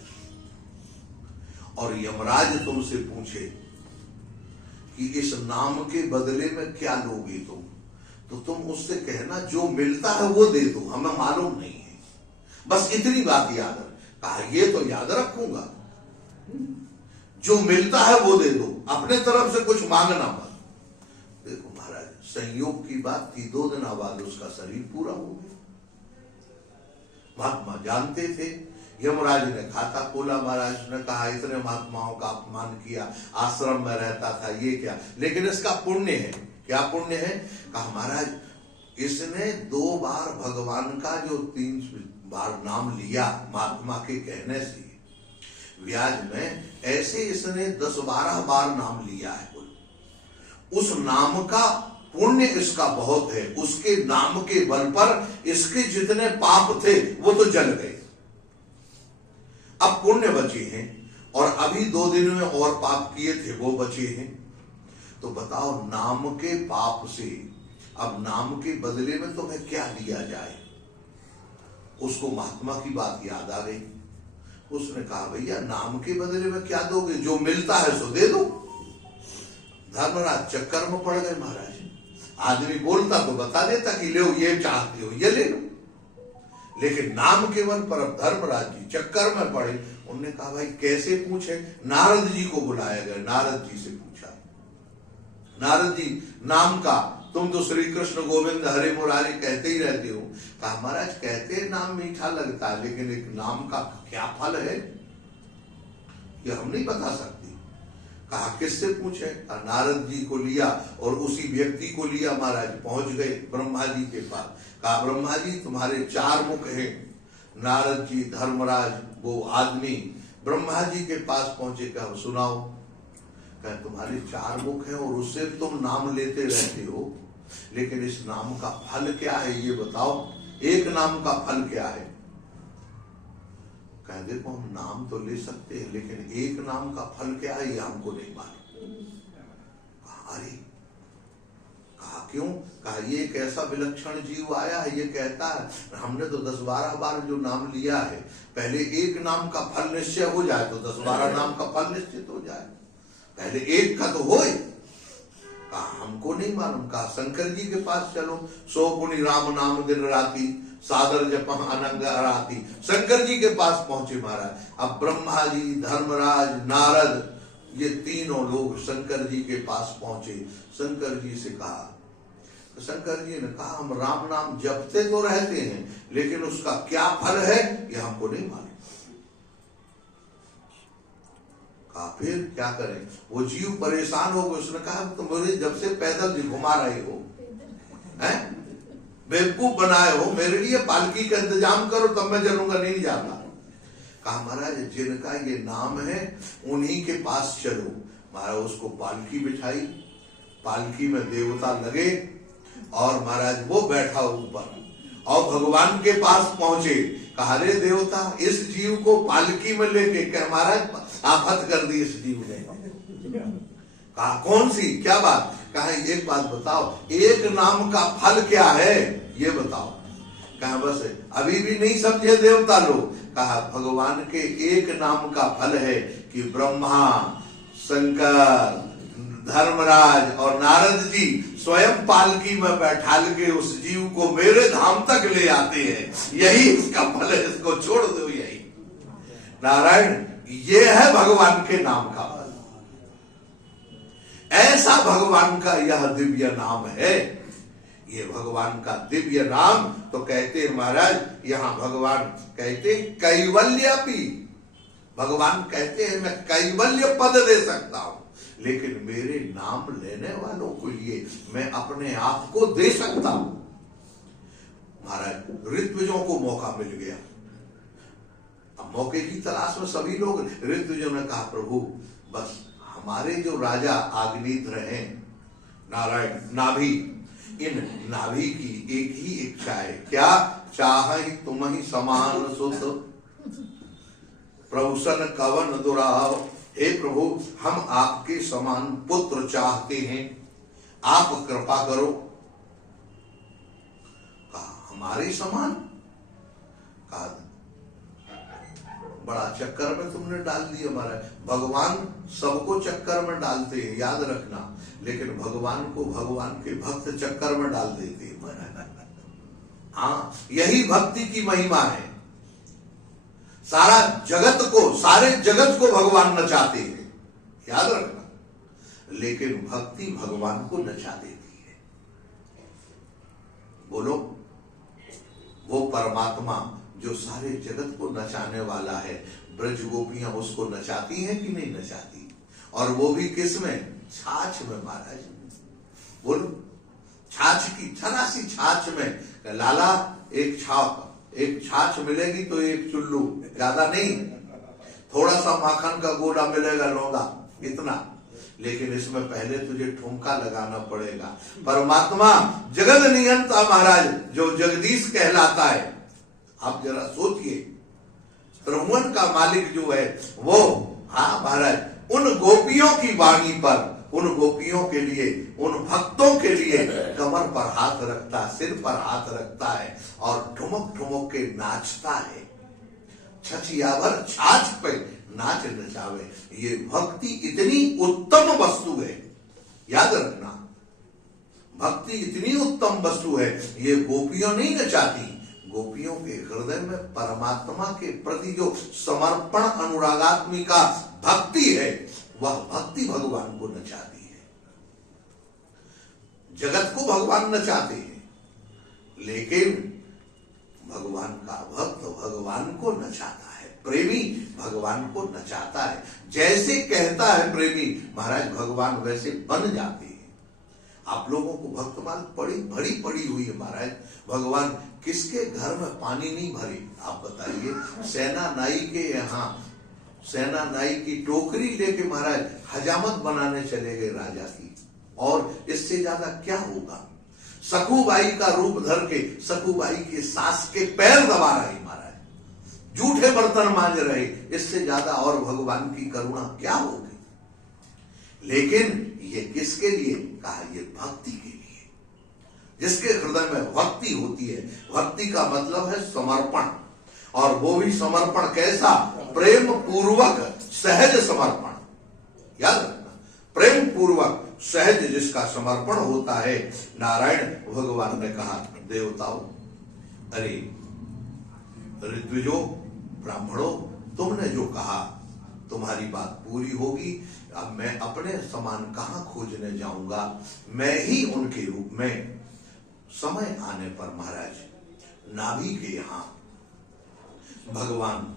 और यमराज तुमसे पूछे कि इस नाम के बदले में क्या लोगे तुम, तो तुम उससे कहना जो मिलता है वो दे दो, हमें मालूम नहीं है, बस इतनी बात याद रख। कहा ये तो याद रखूंगा, जो मिलता है वो दे दो, अपने तरफ से कुछ मांगना मत। देखो महाराज संयोग की बात थी, 2 दिन बाद उसका शरीर पूरा हो गया। महात्मा जानते थे। यमराज ने खाता खोला, महाराज ने कहा इतने महात्माओं का अपमान किया, आश्रम में रहता था, ये क्या, लेकिन इसका पुण्य है। क्या पुण्य है? कहा महाराज इसने 2 बार भगवान का जो 3 बार नाम लिया महात्मा के कहने से, व्याज में ऐसे इसने 10-12 बार नाम लिया है। उस नाम का पुण्य इसका बहुत है, उसके नाम के बल पर इसके जितने पाप थे वो तो जल गए, अब पुण्य बचे हैं, और अभी 2 दिन में और पाप किए थे वो बचे हैं। तो बताओ नाम के पाप से अब नाम के बदले में तुम्हें क्या दिया जाए? उसको महात्मा की बात याद आ गई। उसने कहा भैया नाम के बदले में क्या दोगे? जो मिलता है सो दे दो। धर्मराज चक्कर में पड़ गए महाराज। आदमी बोलता तो बता देता कि ले ये चाहते हो ये ले लो, लेकिन नाम के बल पर अब धर्मराज जी चक्कर में पड़े। उन्होंने कहा भाई कैसे पूछे? नारद जी को बुलाया गया, नारद जी से पूछा। नारद जी नाम का, तुम तो श्री कृष्ण गोविंद हरे मुरारी कहते ही रहते हो। कहा महाराज कहते नाम मीठा लगता है, लेकिन एक नाम का क्या फल है ये हम नहीं बता सकते। कहा किससे पूछे? नारद जी को लिया और उसी व्यक्ति को लिया महाराज, पहुंच गए ब्रह्मा जी के पास। कहा ब्रह्मा जी तुम्हारे 4 मुख हैं। नारद जी धर्मराज वो आदमी ब्रह्मा जी के पास पहुंचे। कहा सुनाओ। कहा तुम्हारे 4 मुख हैं और उससे तुम नाम लेते रहते हो, लेकिन इस नाम का फल क्या है ये बताओ, एक नाम का फल क्या है? कहा देखो हम नाम तो ले सकते हैं, लेकिन एक नाम का फल क्या है ये हमको नहीं मालूम। कहा अरे, कहा क्यों? कहा ये एक ऐसा विलक्षण जीव आया है, ये कहता है हमने तो 10-12 बार जो नाम लिया है, पहले एक नाम का फल निश्चय हो जाए तो 10-12 नाम का फल निश्चित हो जाए, पहले एक का तो होए। कहा हमको नहीं मालूम। कहा शंकर जी के पास चलो, 100 गुणी राम नाम दिन राती, सादर जपम अनंग अराती। शंकर जी के पास पहुंचे महाराज। अब ब्रह्मा जी धर्मराज नारद ये तीनों लोग शंकर जी के पास पहुंचे। शंकर जी से कहा, तो शंकर जी ने कहा हम राम नाम जपते तो रहते हैं, लेकिन उसका क्या फल है ये हमको नहीं मालूम। कहा फिर क्या करें? वो जीव परेशान हो गए। उसने कहा तुम मुझे जब से पैदल घुमा रहे हो, हैं बेवकूफ बनाए हो, मेरे लिए पालकी का इंतजाम करो तब मैं चलूंगा, नहीं जाता। कहा महाराज जिनका ये नाम है उन्हीं के पास चलो। महाराज उसको पालकी बिछाई, पालकी में देवता लगे और महाराज वो बैठा ऊपर और भगवान के पास पहुंचे। कहा रे देवता इस जीव को पालकी में लेके, कह महाराज आफत कर दी इस जीव ने। कहा कौन सी, क्या बात? कहा एक बात बताओ, एक नाम का फल क्या है ये बताओ। कहा बस अभी भी नहीं समझे देवता लोग। कहा भगवान के एक नाम का फल है कि ब्रह्मा, शंकर, धर्मराज और नारद जी स्वयं पालकी में बैठाल के उस जीव को मेरे धाम तक ले आते हैं। यही इसका फल है, इसको छोड़ दो। यही नारायण, ये है भगवान के नाम का फल। ऐसा भगवान का यह दिव्य नाम है। ये भगवान का दिव्य नाम तो कहते हैं महाराज, यहां भगवान कहते कैवल्यपि, भगवान कहते हैं मैं कैवल्य पद दे सकता हूं, लेकिन मेरे नाम लेने वालों के लिए मैं अपने आप को दे सकता हूं। महाराज ऋत्विजों को मौका मिल गया। अब मौके की तलाश में सभी लोग, ऋत्विजों ने कहा प्रभु बस हमारे जो राजा आग्नेत्र हैं नारायण, नाभि, इन नाभि की एक ही इच्छा है। क्या? चाहे तुम ही समान सुत प्रभुसन कवन दुराव। हे प्रभु, हम आपके समान पुत्र चाहते हैं, आप कृपा करो। कहा हमारे समान? कहा बड़ा चक्कर में तुमने डाल दिया हमारा। भगवान सबको चक्कर में डालते हैं, याद रखना, लेकिन भगवान को भगवान के भक्त चक्कर में डाल देते हैं महाराज। हाँ, यही भक्ति की महिमा है। सारा जगत को, सारे जगत को भगवान नचाते हैं, याद रखना, लेकिन भक्ति भगवान को नचा देती है। बोलो, वो परमात्मा जो सारे जगत को नचाने वाला है, ब्रज गोपियां उसको नचाती हैं कि नहीं नचाती? और वो भी किस में? छाछ में महाराज। बोलो, छाछ की छनासी छाछ में। लाला एक छाछ मिलेगी तो एक चुल्लू, ज्यादा नहीं, थोड़ा सा माखन का गोला मिलेगा, लौंदा इतना, लेकिन इसमें पहले तुझे ठुमका लगाना पड़ेगा। परमात्मा जगत नियंता महाराज जो जगदीश कहलाता है, आप जरा सोचिए, त्रिभुवन का मालिक जो है वो, हाँ महाराज, उन गोपियों की वाणी पर, उन गोपियों के लिए, उन भक्तों के लिए कमर पर हाथ रखता, सिर पर हाथ रखता है और ठुमक ठुमक के नाचता है। छछियावर छाछ पे नाच नचावे। ये भक्ति इतनी उत्तम वस्तु है, याद रखना, भक्ति इतनी उत्तम वस्तु है। ये गोपियों नहीं नचाती, गोपियों के हृदय में परमात्मा के प्रति जो समर्पण अनुरागात्मिका भक्ति है, वह भक्ति भगवान को नचाती है। जगत को भगवान नचाते हैं, लेकिन भगवान का भक्त भगवान को नचाता है, प्रेमी भगवान को नचाता है। जैसे कहता है प्रेमी महाराज, भगवान वैसे बन जाते हैं। आप लोगों को भक्तमाल भरी पड़ी हुई है महाराज। भगवान किसके घर में पानी नहीं भरे, आप बताइए। सेना नाई के यहाँ, सेना नाई की टोकरी लेके महाराज हजामत बनाने चले गए राजा की, और इससे ज्यादा क्या होगा। सखुबाई का रूप धर के सखुबाई के सास के पैर दबा रहे महाराज, झूठे बर्तन मांज रहे, इससे ज्यादा और भगवान की करुणा क्या होगी। लेकिन ये किसके लिए? कहा ये भक्ति के लिए। जिसके हृदय में भक्ति होती है, भक्ति का मतलब है समर्पण, और वो भी समर्पण कैसा? प्रेम पूर्वक सहज समर्पण, याद रखना, प्रेम पूर्वक सहज जिसका समर्पण होता है। नारायण भगवान ने कहा, देवताओं, अरे ऋत्विजो, ब्राह्मणों, तुमने जो कहा तुम्हारी बात पूरी होगी। अब मैं अपने समान कहां खोजने जाऊंगा, मैं ही उनके रूप में समय आने पर महाराज नाभि के यहां भगवान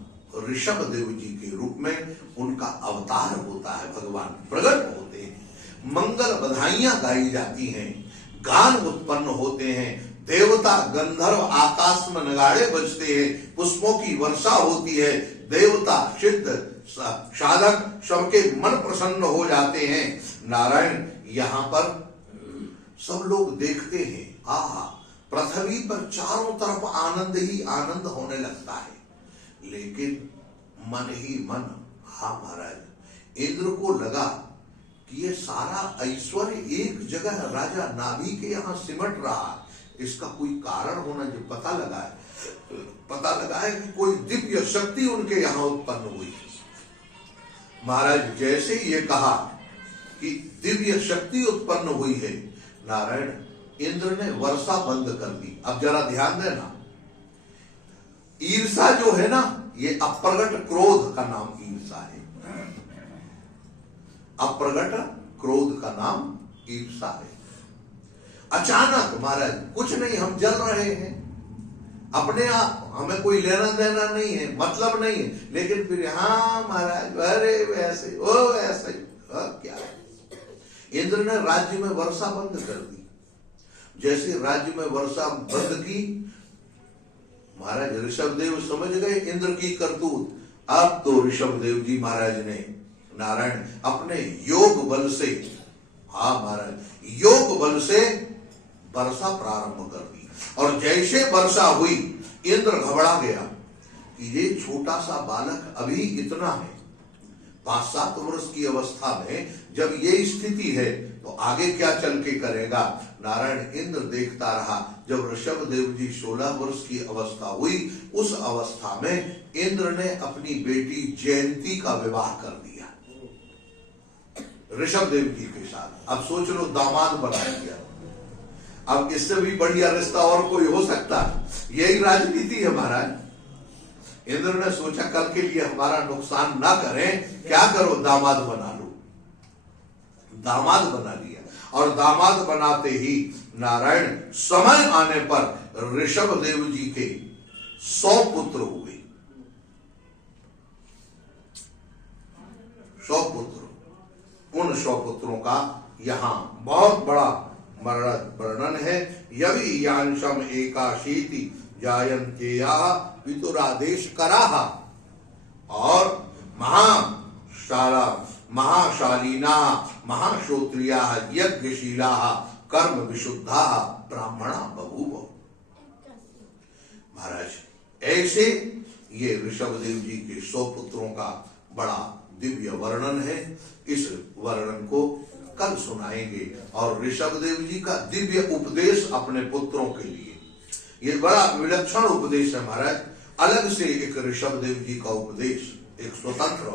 ऋषभ देव जी के रूप में उनका अवतार होता है, भगवान प्रकट होते हैं, मंगल बधाइयां गाई जाती हैं, गान उत्पन्न होते हैं, देवता गंधर्व आकाश में नगाड़े बजते हैं, पुष्पों की वर्षा होती है, देवता सिद्ध साधक सबके मन प्रसन्न हो जाते हैं। नारायण यहाँ पर सब लोग देखते हैं, आहा, पृथ्वी पर चारों तरफ आनंद ही आनंद होने लगता है, लेकिन मन ही मन, हाँ महाराज, इंद्र को लगा कि ये सारा ऐश्वर्य एक जगह राजा नाभि के यहाँ सिमट रहा, इसका कोई कारण होना जो पता लगा है कि कोई दिव्य शक्ति उनके यहां उत्पन्न हुई। महाराज जैसे ही ये कहा कि दिव्य शक्ति उत्पन्न हुई है, नारायण इंद्र ने वर्षा बंद कर दी। अब जरा ध्यान देना, ईर्षा जो है ना, ये अप्रगट क्रोध का नाम ईर्षा है। अप्रगट क्रोध का नाम ईर्षा है। अचानक महाराज कुछ नहीं, हम जल रहे हैं अपने आप, हमें कोई लेना देना नहीं है, मतलब नहीं है, लेकिन फिर हाँ महाराज अरे वैसे ओ वैसे क्या है? इंद्र ने राज्य में वर्षा बंद कर दी। जैसे राज्य में वर्षा बंद की, महाराज ऋषभदेव समझ गए इंद्र की करतूत। अब तो ऋषभदेव जी महाराज ने नारायण अपने योग बल से, हाँ महाराज योग बल से वर्षा प्रारंभ कर दी। और जैसे वर्षा हुई, इंद्र घबरा गया कि ये छोटा सा बालक अभी इतना है, 5-7 वर्ष की अवस्था में जब ये स्थिति है तो आगे क्या चल के करेगा। नारायण इंद्र देखता रहा। जब ऋषभदेव जी 16 वर्ष की अवस्था हुई, उस अवस्था में इंद्र ने अपनी बेटी जयंती का विवाह कर दिया ऋषभदेव जी के साथ। अब सोच लो, दामाद बना दिया। अब इससे भी बढ़िया रिश्ता और कोई हो सकता है? यही राजनीति है महाराज। इंद्र ने सोचा कल के लिए हमारा नुकसान ना करें, क्या करो दामाद बना लो। दामाद बना लिया, और दामाद बनाते ही नारायण समय आने पर ऋषभदेव जी के 100 पुत्र हुए। 100 पुत्र। उन 100 पुत्रों का यहां बहुत बड़ा वर्णन है। यवि यांशम एकाशीति जायन्तेया पितुरादेश कराहा। और महाशालीना महाश्रोत्रिया यज्ञशीला कर्म विशुद्धा ब्राह्मणा बभूव। महाराज ऐसे ये ऋषभदेव जी के 100 पुत्रों का बड़ा दिव्य वर्णन है। इस वर्णन को कल सुनाएंगे। और ऋषभदेव जी का दिव्य उपदेश अपने पुत्रों के लिए, ये बड़ा विलक्षण उपदेश है महाराज। अलग से एक ऋषभदेव जी का उपदेश एक स्वतंत्र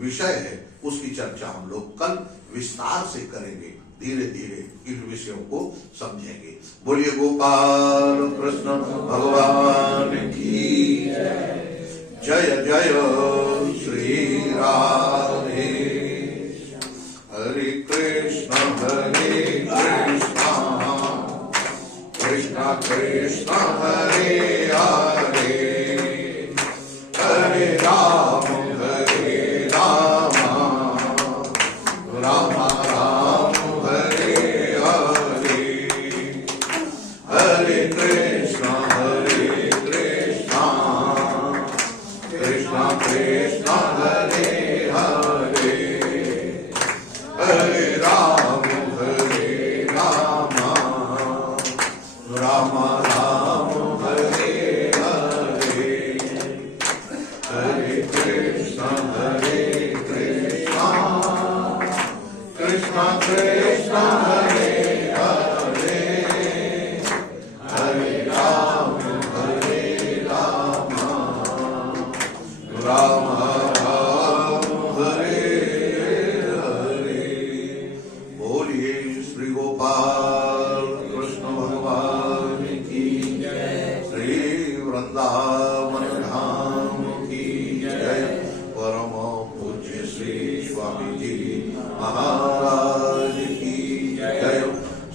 विषय है, उसकी चर्चा हम लोग कल विस्तार से करेंगे। धीरे धीरे इन विषयों को समझेंगे। बोलिए गोपाल कृष्ण भगवान की जय जय श्री राधे। हरे कृष्ण कृष्ण कृष्ण हरे हरे, हरे राम राम राम हरे हरे, हरे कृष्ण कृष्ण कृष्ण हरे हरे, हरे राम राम राम हरे हरे, हरे कृष्ण कृष्ण कृष्ण हरे हरे, हरे राम राम राम हरे हरे। बोलिए श्री गोपाल कृष्ण भगवान की जय, श्री वृंदावन धाम की जय। परम पूज्य श्री स्वामी जी महाराज की जय।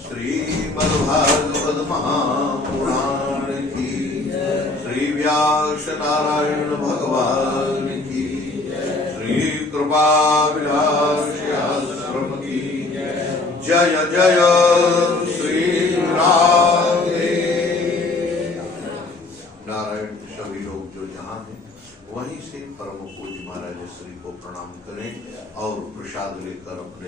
श्रीमद्भागवत महापुराण की, श्री व्यास नारायण भगवान की, श्री कृपा विलास आश्रम की जय जय श्री राधे। नारायण सभी लोग जो जहाँ हैं वहीं से परम पूज्य महाराज श्री को प्रणाम करें और प्रसाद लेकर अपने